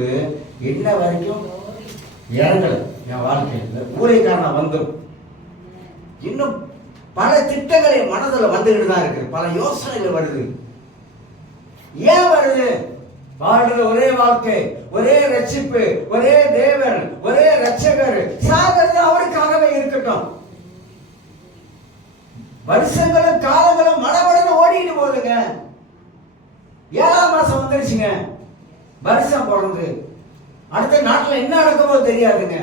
என்ன வரைக்கும் இறங்கல. என் வாழ்க்கையில் ஊழியக்காரனா வந்து இன்னும் பல திட்டங்களை மனதில் வந்துகிட்டு தான் இருக்கு. பல யோசனைகள் வருது. ஏன் வருது? வாழ்ற ஒரே வாழ்க்கை, ஒரே ரட்சிப்பு, ஒரே தேவன், ஒரே ரட்சகர். சாகிறது அவருக்காகவே இருக்கட்டும். வருஷங்களும் காலங்களும் மனமடந்து ஓடிட்டு போகுதுங்க. 7ஆம் மாசம் வந்துருச்சுங்க. வருஷம் பிறந்து அடுத்த நாட்டில் என்ன நடக்குமோ தெரியாதுங்க.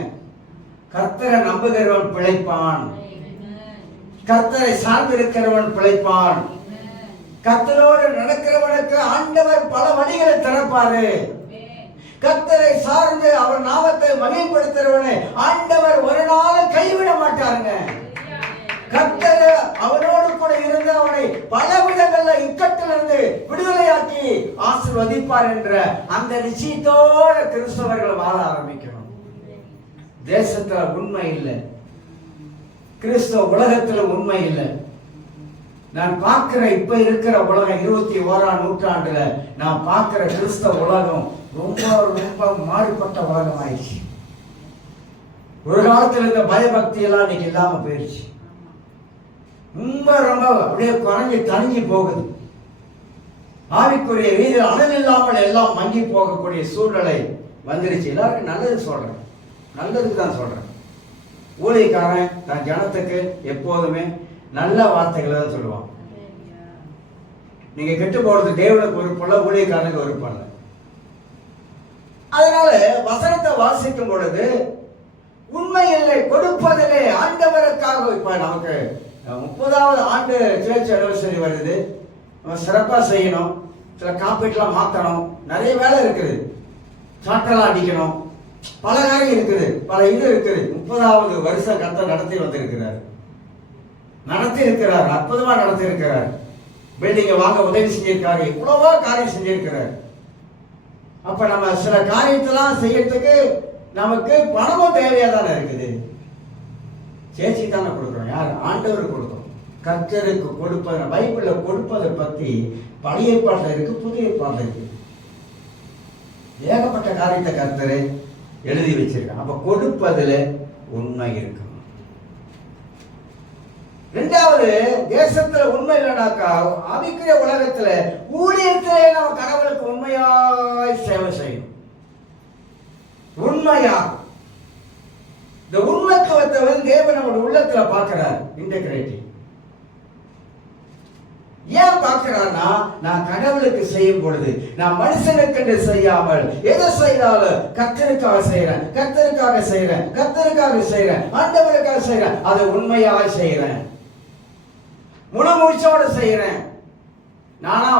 கர்த்தரை நம்புகிறவன் பிழைப்பான். கர்த்தரை சார்ந்திருக்கிறவன் பிழைப்பான். கர்த்தரோடு நடக்கிறவனுக்கு ஆண்டவர் பல வழிகளை திறப்பாரு. கர்த்தரை சார்ந்து அவர் நாமத்தை மகிமைப்படுத்துறவனை ஆண்டவர் ஒரு நாளும் கைவிட மாட்டாருங்க. கர்த்தர் அவனோடு கூட இருந்து அவனை பல விதங்கள்ல இக்கட்டிலிருந்து விடுதலையாக்கி ஆசீர்வதிப்பார் என்ற அந்த நிச்சயத்தோட கிறிஸ்தவர்கள் வாழ ஆரம்பிக்கணும். தேசத்துல உண்மை இல்லை, கிறிஸ்தவ உலகத்துல உண்மை இல்லை. நான் பார்க்கிற இப்ப இருக்கிற உலகம் 21ஆம் நூற்றாண்டுல நான் பார்க்கிற கிறிஸ்தவ உலகம் ரொம்ப ரொம்ப மாறுபட்ட உலகம் ஆயிடுச்சு. ஒரு காலத்துல இருந்த பயபக்தி எல்லாம் இன்னைக்கு இல்லாம போயிடுச்சு. ரொம்ப ரொம்ப அப்படியே குறைஞ்சி தனிஞ்சு போகுது. ஆவிக்குரிய ரீதியில் அனல் இல்லாமல் எல்லாம் மங்கி போகக்கூடிய சூழ்நிலை வந்துருச்சு. எல்லாருக்கும் நல்லது சொல்றேன். நல்லதுக்கு தான் சொல்றேன். ஊழியக்காரன் தன் ஜனத்துக்கு எப்போதுமே நல்ல வார்த்தைகளை தான் சொல்லுவான். நீங்க கெட்டு போறது தேவனுக்கு விருப்பம், ஊழியக்காரனுக்கு விருப்பம் இல்லை. அதனால வசனத்தை வாசிக்கும் பொழுது உண்மை இல்லை கொடுப்பதிலே ஆண்டவருக்காக. இப்ப நமக்கு 30வது ஆண்டு சேர்ச் அனிவர்சரி வருது. நம்ம சிறப்பா செய்யணும், சில காப்பீட்லாம் மாற்றணும், நிறைய வேலை இருக்குது, சாட்டெல்லாம் அடிக்கணும், பல காரியம் இருக்குது, பல இது இருக்குது. 30வது வருஷம் கர்த்தர் நடத்தி வந்திருக்கிறார், அற்புதமா நடத்தி இருக்கிறார். பில்டிங்கை வாங்க உதவி செஞ்சிருக்காரு, இவ்வளவோ காரியம் செஞ்சிருக்கிறார். அப்ப நம்ம சில காரியத்தெல்லாம் செய்யறதுக்கு நமக்கு பணமும் தேவையா தானே இருக்குது. சேச்சி தானே கொடுக்குறோம், யார்? ஆண்டவர் கொடுக்குறோம். கர்த்தருக்கு கொடுப்பது, பைபிள்ல கொடுப்பதை பத்தி பழைய ஏற்பாட்டில் இருக்கு, புதிய ஏற்பாட்டில் இருக்கு. ஏகப்பட்ட காரியத்தை கர்த்தர் எழுதி வச்சிருக்காங்க. அப்ப கொடுப்பதுல உண்மை இருக்கும். இரண்டாவது, தேசத்துல உண்மை இல்லைனாக்கா ஆவிக்குரிய உலகத்துல ஊழியத்திலே நம்ம கடவுளுக்கு உண்மையாய் சேவை செய்யணும். உண்மையா இந்த உண்மைத்துவத்தை வந்து தேவன் நம்முடைய உள்ளத்துல பார்க்கிறார். இன்டெகிரிட்டி ஏன் பார்க்கிறார்னா, நான் கடவுளுக்கு செய்யும் பொழுது நான் மனுஷனுக்கு செய்யாமல் எதை செய்தாலும் கர்த்தருக்காக செய்யறேன், ஆண்டவருக்காக செய்யறேன், அதை உண்மையாக செய்யறேன், முழு மூச்சோட செய்யறேன். நானா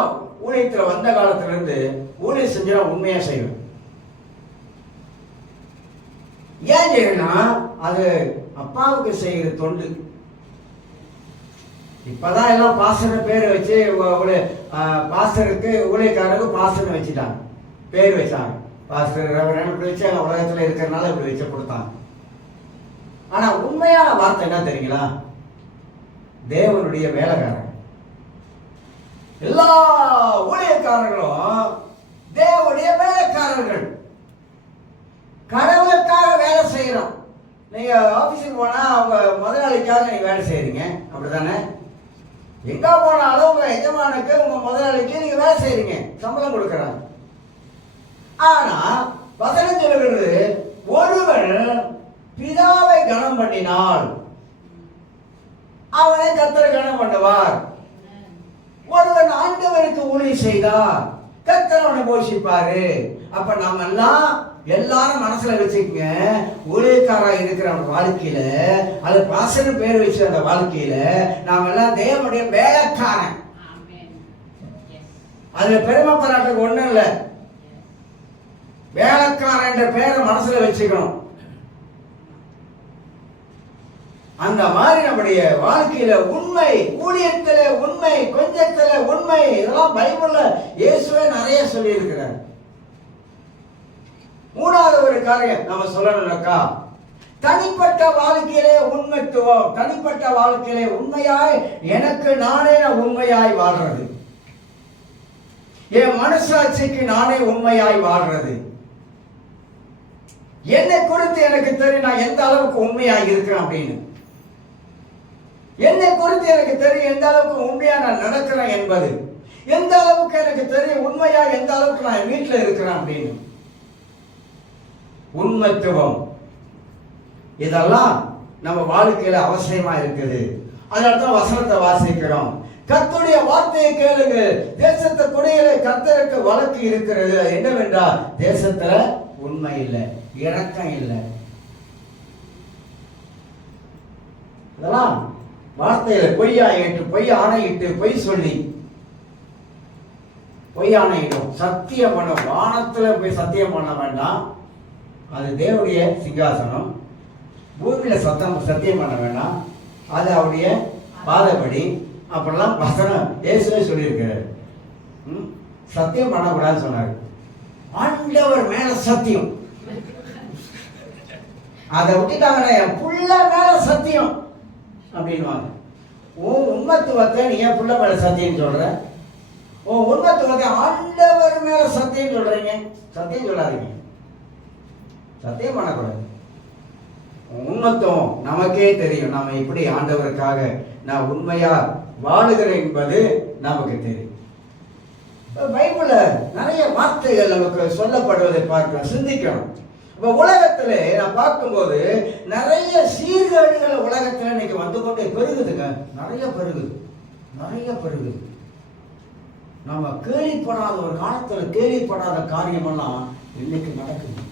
ஊழியத்துல வந்த காலத்துல இருந்து ஊழியம் செஞ்சா உண்மையா செய்வேன். ஏன் செய்யணும்னா, அது அப்பாவுக்கு செய்கிற தொண்டு. இப்பதான் எல்லாம் பாஸ்டர் பேர் வச்சு பாஸ்டருக்கு ஊழியக்காரருக்கு பாஸ்டர் வச்சுட்டாங்க, பேர் வச்சாங்க. பாஸ்டர் இப்படி வச்சு உலகத்துல இருக்கிறதுனால இப்படி வச்சு கொடுத்தாங்க. ஆனா உண்மையான வார்த்தை என்ன தெரியுங்களா? தேவனுடைய வேலைக்காரன். எல்லா ஊழியக்காரர்களும் தேவனுடைய வேலைக்காரர்கள். கடவுளுக்காக வேலை செய்யறோம். நீங்க ஆபீஸுக்கு போனா அவங்க முதலாளிக்காக நீங்க வேலை செய்யறீங்க, அப்படித்தானே? எங்க போனாலும் உங்க எஜமானுக்கு, உங்க முதலாளிக்கு நீங்க வேலை செய்யறீங்க, சம்பளம் கொடுக்கறாங்க. ஆனா வசனம் சொல்லுகிறது, ஒருவன் பிதாவை கனம் பண்ணினால் அவனை கர்த்தர் கனம் பண்ணுவார். ஒருவன் ஆண்டவருக்கு ஊழியம் செய்தார், கர்த்தர் அவனை போஷிப்பாரு. அப்ப நம்ம எல்லாரும் மனசுல வச்சுக்கங்க, ஊழியக்காரா இருக்கிற வாழ்க்கையில, அது பாசன பேர் வச்சு அந்த வாழ்க்கையில நாம எல்லாம் தேவனுடைய வேலைக்காரன். அதுல பெருமை பாராட்டுக்கு ஒண்ணும் இல்லை. வேலைக்காரன் என்ற பெயரை மனசுல வச்சுக்கணும். அந்த மாதிரி நம்முடைய வாழ்க்கையில உண்மை, ஊழியத்துல உண்மை, கொஞ்சத்துல உண்மை, இதெல்லாம் பைபிள்ல இயேசுவே நிறைய சொல்லி இருக்கிறார். மூணாவது ஒரு காரியம் நம்ம சொல்லணும்னாக்கா, தனிப்பட்ட வாழ்க்கையிலே உண்மைத்துவம். தனிப்பட்ட வாழ்க்கையிலே உண்மையாய் எனக்கு நானே உண்மையாய் வாழ்றது, என் மனசாட்சிக்கு நானே உண்மையாய் வாழ்றது. என்னை குறித்து எனக்கு தெரியும் நான் எந்த அளவுக்கு உண்மையாய் இருக்கிறேன் அப்படின்னு. என்னை குறித்து எனக்கு தெரியும் எந்த அளவுக்கு உண்மையா நான் நடக்கிறேன் என்பது. எந்த அளவுக்கு எனக்கு தெரியும் உண்மையா எந்த அளவுக்கு நான் வீட்டில் இருக்கிறேன் அப்படின்னு. உண்மைத்துவம் இதெல்லாம் நம்ம வாழ்க்கையில அவசியமா இருக்குது. அதனால்தான் வசனத்தை வாசிக்கிறோம். கர்த்தருடைய வார்த்தையை கேளுங்க, தேசத்தை குடியில கர்த்தருக்கு வழக்கு இருக்கிறது. என்னவென்றால் தேசத்துல உண்மை இல்லை, இரக்கம் இல்லை. இதெல்லாம் வார்த்தையில பொய் ஆணையிட்டு பொய் சொல்லி பொய் ஆணையிடும். சத்தியம் பண்ண, வானத்துல போய் சத்தியம் பண்ண வேண்டாம், அது தேவனுடைய சிங்காசனம். பூமியில சத்தியம் பண்ண வேண்டாம், அது அவருடைய பாதப்படி. அப்படிலாம் வசனம் இயேசுவே சொல்லியிருக்கிறார். சத்தியம் பண்ணக்கூடாதுன்னு சொன்னார். ஆண்டவர் மேல சத்தியம், அதை விட்டுட்டாங்கன்னா என் புள்ள மேல சத்தியம் அப்படின்வாங்க. உன் உண்மத்துவத்தை நீ ஏன் புள்ள மேல சத்தியம் சொல்ற? உன் உண்மத்துவத்தை ஆண்டவர் மேல சத்தியம் சொல்றீங்க. சத்தியம் சொல்லாதீங்க, சத்தியம் பண்ணக்கூடாது. உண்மத்துவம் நமக்கே தெரியும், நாம இப்படி ஆண்டவருக்காக நான் உண்மையா வாழுகிறேன் என்பது நமக்கு தெரியும். பைபிள்ல நிறைய வார்த்தைகள் நமக்கு சொல்லப்படுவதை பார்க்கிறோம், சிந்திக்கணும். இப்ப உலகத்துல நான் பார்க்கும்போது நிறைய சீர்கேடுகள் உலகத்துல இன்னைக்கு வந்து கொண்டே பெருகுதுங்க. நிறைய பெருகுது. நம்ம கேள்விப்படாத ஒரு காலத்துல கேள்விப்படாத காரியமெல்லாம் இன்னைக்கு நடக்குது.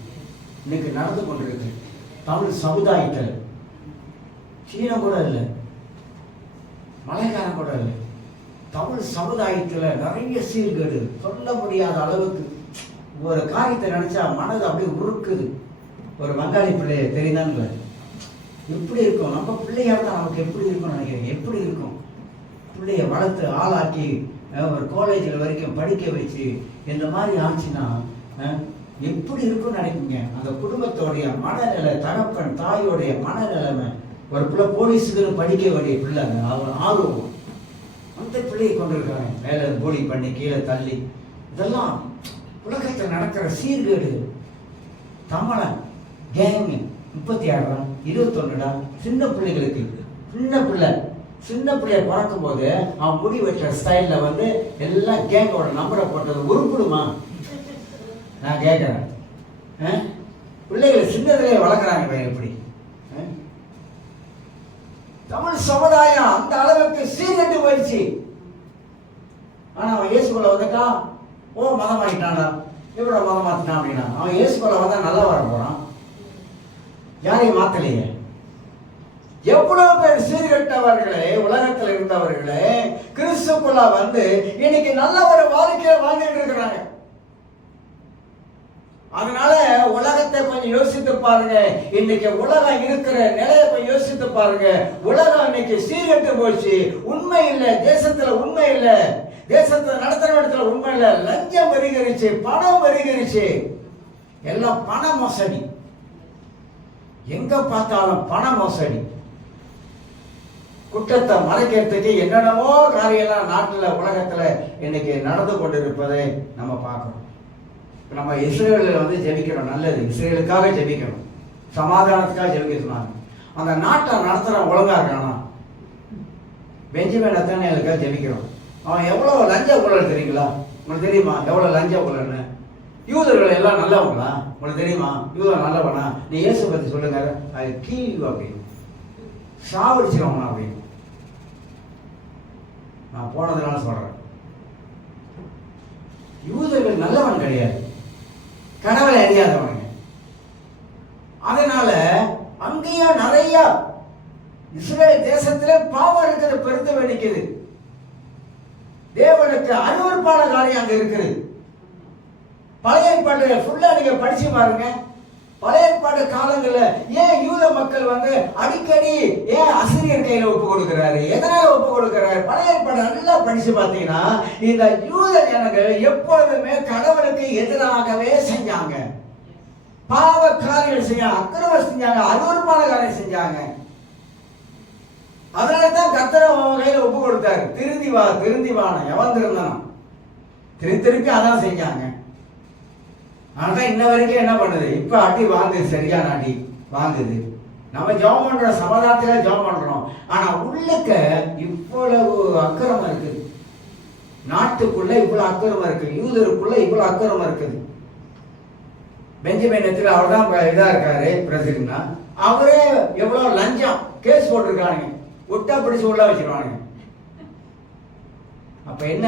இன்னைக்கு நடந்து கொண்டிருக்கு. தமிழ் சமுதாயத்தில் சீனம் கூட இல்லை, மலைக்காரன் கூட இல்லை, தமிழ் சமுதாயத்தில் நிறைய சீர்கேடு சொல்ல முடியாத அளவுக்கு. ஒரு காரியத்தை நினைச்சா மனது அப்படியே உருக்குது. ஒரு வங்காளி பிள்ளைய தெரியுதான்னு எப்படி இருக்கும், நம்ம பிள்ளையா தான் நமக்கு எப்படி இருக்கும்னு நினைக்கிறேன். எப்படி இருக்கும், பிள்ளைய வளர்த்து ஆளாக்கி ஒரு காலேஜில் வரைக்கும் படிக்க வச்சு இந்த மாதிரி ஆச்சுன்னா எப்படி இருக்கும்னு நினைப்பீங்க. அந்த குடும்பத்தோடைய மனநிலை, தகப்பன் தாயோடைய மனநிலைமை. ஒரு பிள்ளை போலீஸுக்கு படிக்க வேண்டிய பிள்ளைங்க, அவன் ஆர்வம், அந்த பிள்ளையை கொண்டிருக்காங்க மேலே போலி பண்ணி கீழே தள்ளி. இதெல்லாம் உலகத்தில் நடக்கிற சீர்கேடு. தமிழன் கேங்கு 36 21 சின்ன பிள்ளைகளுக்கு, சின்ன பிள்ளைய பிறக்கும் போது அவன் முடி வைக்கிற ஸ்டைல்ல வந்து எல்லாம் கேங்கோட நம்பரை போட்டது உருப்பிடுமா? நான் கேட்கிறேன். பிள்ளைகளை சின்னதிலே வளர்க்குறாங்க எப்படி? தமிழ் சமுதாயம் அந்த அளவுக்கு சீர்கெட்டு போயிடுச்சு. ஆனா அவன் இயேசுக்குள்ள வந்துட்டான், மதம் மாறிட்டான்டா, எவ்வளோ மதம் மாற்றிட்டான் அப்படின்னா அவன் இயேசுக்குள்ள வந்தா நல்லா வர போறான். யாரையும் மாத்தலையே. எவ்வளவு பேர் சீர்கெட்டவர்களே உலகத்தில் இருந்தவர்களே கிறிஸ்துக்குள்ள வந்து இன்னைக்கு நல்ல ஒரு வாழ்க்கையை வாழ்ந்துட்டு இருக்கிறாங்க. அதனால உலகத்தை கொஞ்சம் யோசித்து பாருங்க. இன்னைக்கு உலகம் இருக்கிற நிலையை கொஞ்சம் யோசித்து பாருங்க. உலகம் இன்னைக்கு சீர்கெட்டு போச்சு. உண்மை இல்லை, தேசத்துல உண்மை இல்லை, தேசத்துல நடத்துற இடத்துல உண்மை இல்லை. லஞ்சம் வருகிருச்சு, பணம் வருகிருச்சு, எல்லாம் பண மோசடி. எங்க பார்த்தாலும் பண மோசடி. குற்றத்தை மறைக்கிறதுக்கு என்னென்னமோ காரியம்லாம் நாட்டில் உலகத்துல இன்னைக்கு நடந்து கொண்டிருப்பதை நம்ம பார்க்கணும். நம்ம இஸ்ரேலில் வந்து ஜெபிக்கிறோம், நல்லது, இஸ்ரேலுக்காக ஜெபிக்கணும், சமாதானத்துக்காக ஜெபிக்க சொன்னாங்க. அந்த நாட்டை நடத்துகிற ஒழுங்கா இருக்கானா? பெஞ்சமின் நெத்தனியாலுக்காக ஜெபிக்கிறோம். அவன் எவ்வளோ லஞ்ச ஊழல் தெரியுங்களா? உங்களுக்கு தெரியுமா எவ்வளோ லஞ்ச ஊழல்னு? யூதர்கள் எல்லாம் நல்லவங்களா? உங்களுக்கு தெரியுமா யூதர் நல்லவனா? நீ இயேசு பற்றி சொல்லுங்க, அது கீழ் அப்படின்னு சாவடிச்சிருவாங்க அப்படின்னு. நான் போனதுனால சொல்றேன், யூதர்கள் நல்லவன் கிடையாது, கடவுளை அறியாதவனுங்க. அதனால அங்கேயும் நிறைய இஸ்ரேல் தேசத்திலே பாவம் இருக்கிறது, பெருத்து வெடிக்குது. தேவனுக்கு அருவருப்பான காரியம் அங்க இருக்குது. பழைய ஏற்பாடு ஃபுல்லா நீங்க படிச்சு பாருங்க. பழைய ஏற்பாடு காலங்களில் ஏன் யூத மக்கள் வந்து அடிக்கடி ஏன் அசிரியர் கையில ஒப்பு கொடுக்கிறாரு? எதனால ஒப்பு கொடுக்கிறாரு? பழைய ஏற்பாடு நல்லா படிச்சு பார்த்தீங்கன்னா இந்த யூத ஜனங்கள் எப்பொழுதுமே கடவுளுக்கு எதிராகவே செஞ்சாங்க, பாவ காரியங்கள் செஞ்சாங்க, அக்கிரமம் செஞ்சாங்க, அருவருப்பான காரியம் செஞ்சாங்க. அதனாலதான் கர்த்தர் அவன் கையில ஒப்பு கொடுத்தாரு. திருந்திவான எவன் திருந்தானா? திருப்பி அதான் செஞ்சாங்க. ஆனா இன்ன வரைக்கும் என்ன பண்ணுது? இப்ப அடி வாங்குது, சரியான அடி வாங்குது. நம்ம ஜெபம் பண்ற சமாதானத்துல ஜெபம் பண்றோம், ஆனா உள்ளுக்க இவ்வளவு அக்கிரமம் இருக்குது. நாட்டுக்குள்ள இவ்வளவு அக்கிரமம் இருக்கு, யூதருக்குள்ள இவ்வளவு அக்கிரமம் இருக்குது. பெஞ்சமின் நெத்தனியால் அவர் தான் இதா இருக்காரு பிரசிடண்டா. அவரே எவ்வளவு லஞ்சம் கேஸ் போட்டிருக்கானுங்க, விட்டா பிடிச்சு உள்ள வச்சிருவானுங்க. அப்ப என்ன,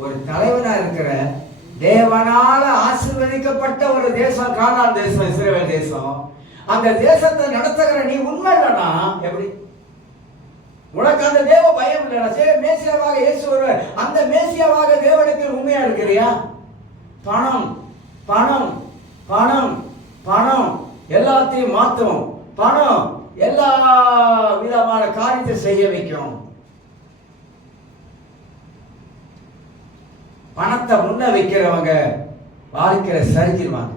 ஒரு தலைவனா இருக்கிற தேவனால ஆசீர்வதிக்கப்பட்ட ஒரு தேசம் கானான் தேசம், இஸ்ரவேல் தேசம். அந்த தேசத்தை நடத்துகிற நீ உண்மை இல்லைன்னா எப்படி? உனக்கு அந்த தேவ பயம் இல்லைன்னா சரி, மேசியாவாக இயேசு வருவார், அந்த மேசியாவாக தேவனுக்கு உண்மையா இருக்கிறியா? பணம் பணம் பணம் பணம் எல்லாத்தையும் மாற்றும். பணம் எல்லா விதமான காரியத்தை செய்ய வைக்கும். பணத்தை முன்ன வைக்கிறவங்க வாழ்க்கையில சரிஞ்சிருவாங்க.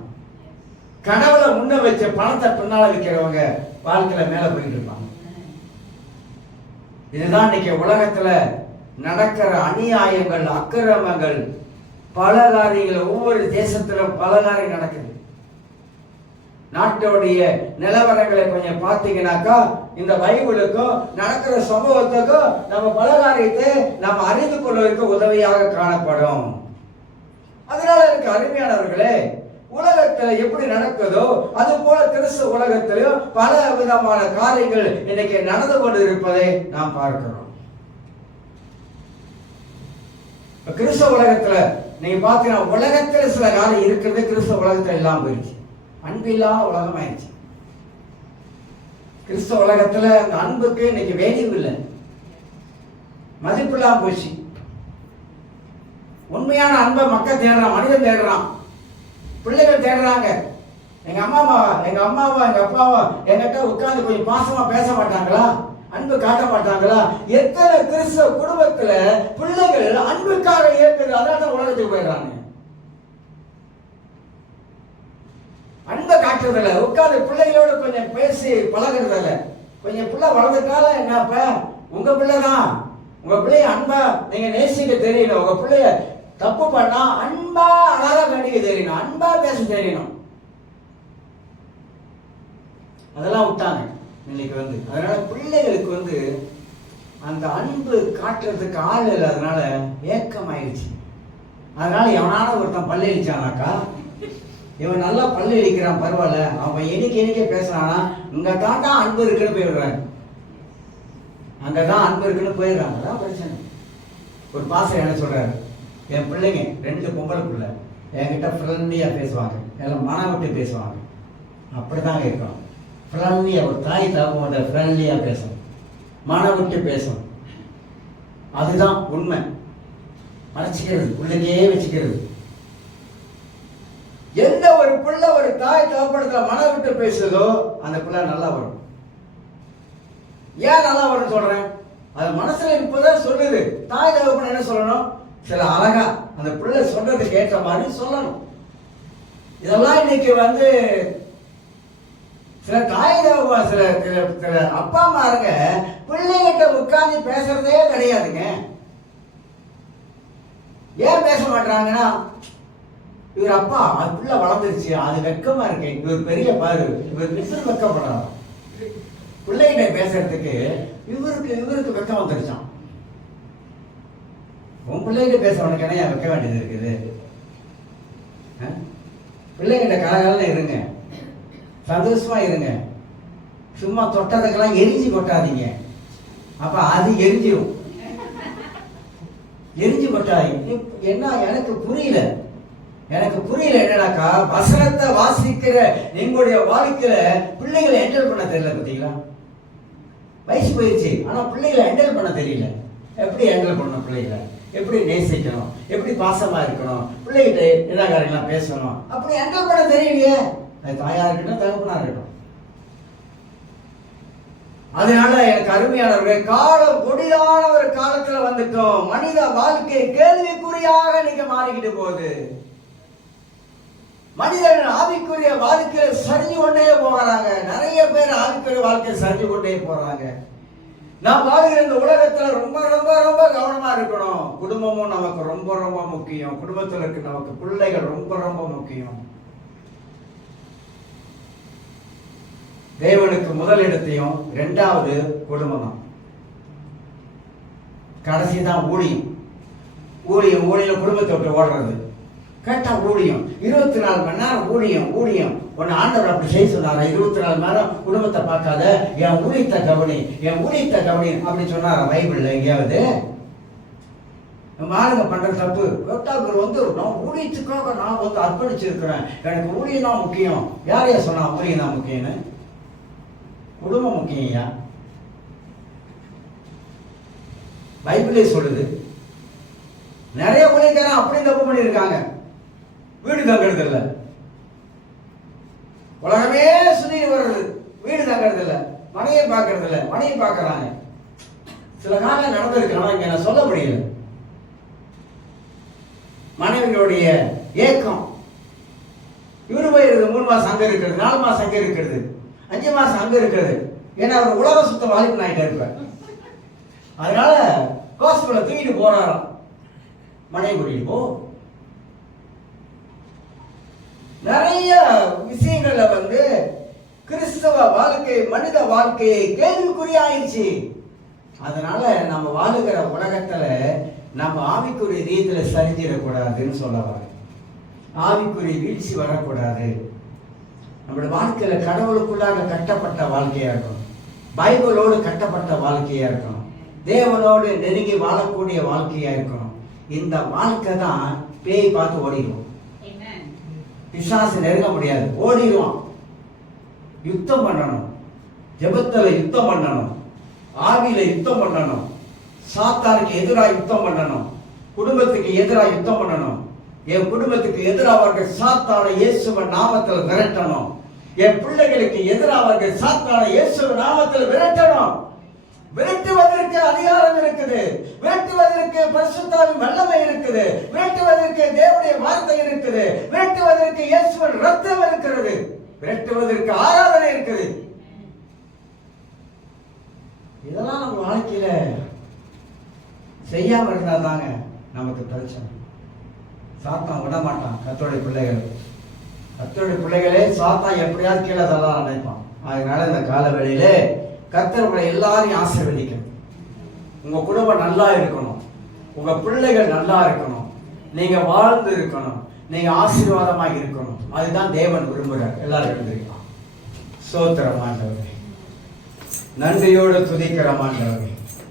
கடவுளை முன்ன வச்ச பணத்தை பின்னால வைக்கிறவங்க வாழ்க்கையில மேல போயிட்டு இருப்பாங்க. இதுதான் இன்னைக்கு உலகத்துல நடக்கிற அநியாயங்கள், அக்கிரமங்கள், பல காரியங்கள். ஒவ்வொரு தேசத்திலும் பல காரியம் நடக்குது. நாட்டோடைய நிலவரங்களை கொஞ்சம் பார்த்தீங்கன்னாக்கா இந்த பைபிளுக்கும் நடக்கிற சமூகத்துக்கும் நம்ம பல காரியத்தை நம்ம அறிந்து கொள்வதற்கு உதவியாக காணப்படும். அதனால எனக்கு அருமையானவர்களே, உலகத்துல எப்படி நடக்குதோ அது போல கிறிஸ்தவ உலகத்திலும் பல விதமான காரியங்கள் இன்னைக்கு நடந்து கொண்டு இருப்பதை நாம் பார்க்கிறோம். கிறிஸ்தவ உலகத்துல நீங்க பாத்தீங்கன்னா உலகத்துல சில காலம் இருக்கிறது கிறிஸ்தவ உலகத்துல இல்லாம போயிடுச்சு. அன்பு இல்லாம உலகம் ஆயிடுச்சு. கிறிஸ்தவ உலகத்துல அந்த அன்புக்கு இன்னைக்கு வேல்யூ இல்லை, மதிப்பு இல்லாம போச்சு. உண்மையான அன்பை மக்கள் தேடுறான், மனிதன் தேடுறான், பிள்ளைகள் தேடுறாங்க. எங்க அம்மாவா எங்க அப்பாவா எங்கிட்ட உட்கார்ந்து கொஞ்சம் பாசமா பேச மாட்டாங்களா, அன்பு காட்ட மாட்டாங்களா? எத்தனை கிறிஸ்தவ குடும்பத்துல பிள்ளைகள் அன்புக்காக ஏற்கிறது, அதனால உலகத்துக்கு போயிடுறாங்க. அன்பை காட்டுறதில்ல, உட்கார்ந்து பிள்ளைகளோட கொஞ்சம் பேசி பழகிறதில்ல. கொஞ்சம் பிள்ளை வளர்ந்துட்டால என்னப்ப உங்க பிள்ளைதான், உங்க பிள்ளைய அன்பா நீங்க நேசிக்க தெரியணும். உங்க பிள்ளைய தப்பு பண்ணா அன்பா அழகா கண்டிக்க தெரியணும், அன்பா பேச தெரியணும். அதெல்லாம் விட்டாங்க இன்னைக்கு அதனால பிள்ளைகளுக்கு அந்த அன்பு காட்டுறதுக்கு ஆள் இல்லை. அதனால ஏக்கமாயிடுச்சு. அதனால எவனால ஒருத்தன் பல்லு அடிச்சானாக்கா, இவன் நல்லா பல்லு அடிக்கிறான் பரவாயில்ல, அவன் எண்ணிக்கை பேசுறானா, இங்க தாண்டா அன்பு இருக்குன்னு போயிடுறாங்க, அங்கதான் அன்பு இருக்குன்னு போயிடுறாங்க. அதான் பிரச்சனை. ஒரு பாசம் என்ன சொல்றாரு, என் பிள்ளைங்க 2 பொம்பளை பிள்ளை என்கிட்ட ஃப்ரெண்ட்லியா பேசுவாங்க, எல்லாம் மனம் விட்டு பேசுவாங்க. அப்படிதான் இருக்கும். ஃப்ரெண்ட்லியா ஒரு தாய் தாப்போட ஃப்ரெண்ட்லியா பேசும், மனம் விட்டு பேசும். அதுதான் உண்மை. மறைச்சிக்கிறது, உள்ளே வச்சுக்கிறது. எந்த ஒரு பிள்ளை ஒரு தாய் தகப்பனத்துல மனம் விட்டு பேசுதோ அந்த பிள்ளை நல்லா வரும். ஏன் நல்லா வரும்னு சொல்றேன், அது மனசுல இப்பதான் சொல்லுது. தாய் தகப்பன் என்ன சொல்லணும், சில அழகா அந்த பிள்ளை சொல்றதுக்கு ஏற்ற மாதிரி சொல்லணும். இதெல்லாம் இன்னைக்கு சில தாய் தகப்பன் சில அப்பா அம்மாருங்க பிள்ளைகிட்ட உட்கார்ந்து பேசுறதே கிடையாதுங்க. ஏன் பேச மாட்டாங்கன்னா, இவர் அப்பா அது பிள்ளை வளர்ந்துருச்சு, அது வெக்கமா இருக்கு, இவர் பெரிய பாரு, இவர் மிஸ்ஸர் வெக்கப்படுறாரு. பிள்ளைகிட்ட பேசுறதுக்கு இவருக்கு வெக்கம் வந்துருச்சான். உன் பிள்ளைகிட்ட பேசுறவனுக்கு என்ன வைக்க வேண்டியது இருக்குது? பிள்ளைகிட்ட கலகலன்னு இருங்க, சந்தோஷமா இருங்க. சும்மா தொட்டதுக்கெல்லாம் எரிஞ்சு கொட்டாதீங்க, அப்ப அது எரிஞ்சிடும். எரிஞ்சு கொட்டாதீங்க. என்ன எனக்கு புரியல என்னடாக்கா, வசனத்தை வாசிக்கிற எங்களுடைய வாழ்க்கையில பிள்ளைகளை ஹேண்டில் பண்ண தெரியல. பார்த்தீங்களா, வயசு போயிடுச்சு, ஆனா பிள்ளைகளை ஹேண்டில் பண்ண தெரியல. எப்படி ஹேண்டில் பண்ணணும், பிள்ளைகளை எப்படி நேசிக்கணும், எப்படி பாசமா இருக்கணும், பிள்ளைகிட்ட என்ன காரியங்களாம் பேசணும், அப்படி ஹேண்டில் பண்ண தெரியலையே. அது தாயா இருக்கட்டும் தகப்பனா இருக்கட்டும். அதனால எனக்கு அருமையானவர்கள், காலம் கொடியான ஒரு காலத்துல வந்துட்டோம். மனித வாழ்க்கை கேள்விக்குறியாக நீங்க மாறிக்கிட்டு போகுது. மனிதர்கள் ஆவிக்குரிய வாழ்க்கையில சரிஞ்சு கொண்டே போகிறாங்க. நிறைய பேர் ஆவிக்குரிய வாழ்க்கையை சரிஞ்சு கொண்டே போறாங்க. நாம் வாழ்கிற இந்த உலகத்துல ரொம்ப ரொம்ப ரொம்ப கவனமா இருக்கணும். குடும்பமும் நமக்கு ரொம்ப ரொம்ப முக்கியம். குடும்பத்தில் இருக்க நமக்கு பிள்ளைகள் ரொம்ப ரொம்ப முக்கியம். தேவனுக்கு முதல் இடத்தையும் 2வது குடும்பம் தான், கடைசி தான் ஊழியம். ஊழியம் குடும்பத்தை விட்டு ஓடுறது கேட்டா ஊழியம். 24 மணி நேரம் ஊழியம். ஒன்னு ஆண்டவர் அப்படி செய்ய சொன்னாரா, 24 மணி நேரம் குடும்பத்தை பார்க்காத, என் ஊழியத்தை கவனி அப்படி சொன்னாரா பைபிள்ல எங்கேயாவது? ஆளுங்க பண்ற தப்பு. நான் ஊழியத்துக்காக நான் அர்ப்பணிச்சிருக்கிறேன், எனக்கு ஊழியம் தான் முக்கியம். யாரையா சொன்னா ஊழியம் தான் முக்கியம்னு? குடும்பம் முக்கியா? பைபிளே சொல்லுது. நிறைய ஊழியக்காரன் அப்படி தப்பு பண்ணியிருக்காங்க. வீடு தங்கிறது இல்லை, உலகமே சுத்தி வர்றது, வீடு தங்கிறது இல்லை, மனையை பார்க்கறது இல்லை, மனையை பார்க்கறாங்க. சில காலம் நடந்திருக்கலாம், இங்க நான் சொல்ல முடியல. மனைவியோடைய ஏக்கம், இவரு போயிருது 3 மாசம் அங்க இருக்கிறது, 4 மாசம் அங்க இருக்கிறது, 5 மாசம் அங்க இருக்கிறது. ஏன்னா அவர் உலக சுத்த வாலிபன் ஆகிட்டு இருப்பார். அதனால கோஸ்பலை தூக்கிட்டு போறாராம். மனைவி கூட்டிட்டு போ. நிறைய விஷயங்கள்ல கிறிஸ்தவ வாழ்க்கை, மனித வாழ்க்கையை கேள்விக்குறியாயிடுச்சு. அதனால நம்ம வாழுகிற உலகத்துல நம்ம ஆவிக்குரிய ரீதியில சரிஞ்சிடக்கூடாதுன்னு சொல்ல வரேன். ஆவிக்குரிய வீழ்ச்சி வரக்கூடாது. நம்முடைய வாழ்க்கையில கடவுளுக்குள்ளாக கட்டப்பட்ட வாழ்க்கையா இருக்கணும், பைபிளோடு கட்டப்பட்ட வாழ்க்கையா இருக்கணும், தேவனோடு நெருங்கி வாழக்கூடிய வாழ்க்கையா இருக்கணும். இந்த வாழ்க்கை தான் பேய் பார்த்து ஓடிடுவோம், பிசாசு நெருங்க முடியாது, ஓடிடுவான். யுத்தம் பண்ணணும், ஜெபத்துல யுத்தம் பண்ணணும், ஆவியில யுத்தம் பண்ணணும், சாத்தானுக்கு எதிராக யுத்தம் பண்ணணும், குடும்பத்துக்கு எதிராக யுத்தம் பண்ணணும். என் குடும்பத்துக்கு எதிராக சாத்தானை இயேசுவின் நாமத்தில் விரட்டணும். என் பிள்ளைகளுக்கு எதிராக சாத்தானை இயேசுவின் நாமத்தில் விரட்டணும். விரட்டுவதற்கு அதிகாரம் இருக்குது, விரட்டுவதற்கு பரிசுத்தாவின் வல்லமை இருக்குது, விரட்டுவதற்கு தேவனுடைய வார்த்தை இருக்குது, விரட்டுவதற்கு இயேசுவின் ரத்தம் இருக்கிறது, விரட்டுவதற்கு ஆராதனை இருக்குது. இதெல்லாம் நம்ம வாழ்க்கையில செய்யாம இருந்தா தாங்க நமக்கு பிரச்சனை. சாத்தான் விட மாட்டான் கர்த்தருடைய பிள்ளைகளே சாத்தான் எப்படியாவது கீழே தள்ளலாம் நினைப்பான். அதனால இந்த கால வேளையிலே கர்த்தர் உங்களை எல்லாரையும் ஆசீர்வதிக்கணும். உங்க குடும்பம் நல்லா இருக்கணும், உங்க பிள்ளைகள் நல்லா இருக்கணும், நீங்க வாழ்ந்து இருக்கணும், நீங்க ஆசீர்வாதமாக இருக்கணும். அதுதான் தேவன் விரும்புகிறார். எல்லாரும் எழுந்திருக்கலாம். ஸ்தோத்திரம் ஆண்டவரே, நன்றியோடு துதிக்கிறோம் ஆண்டவரே.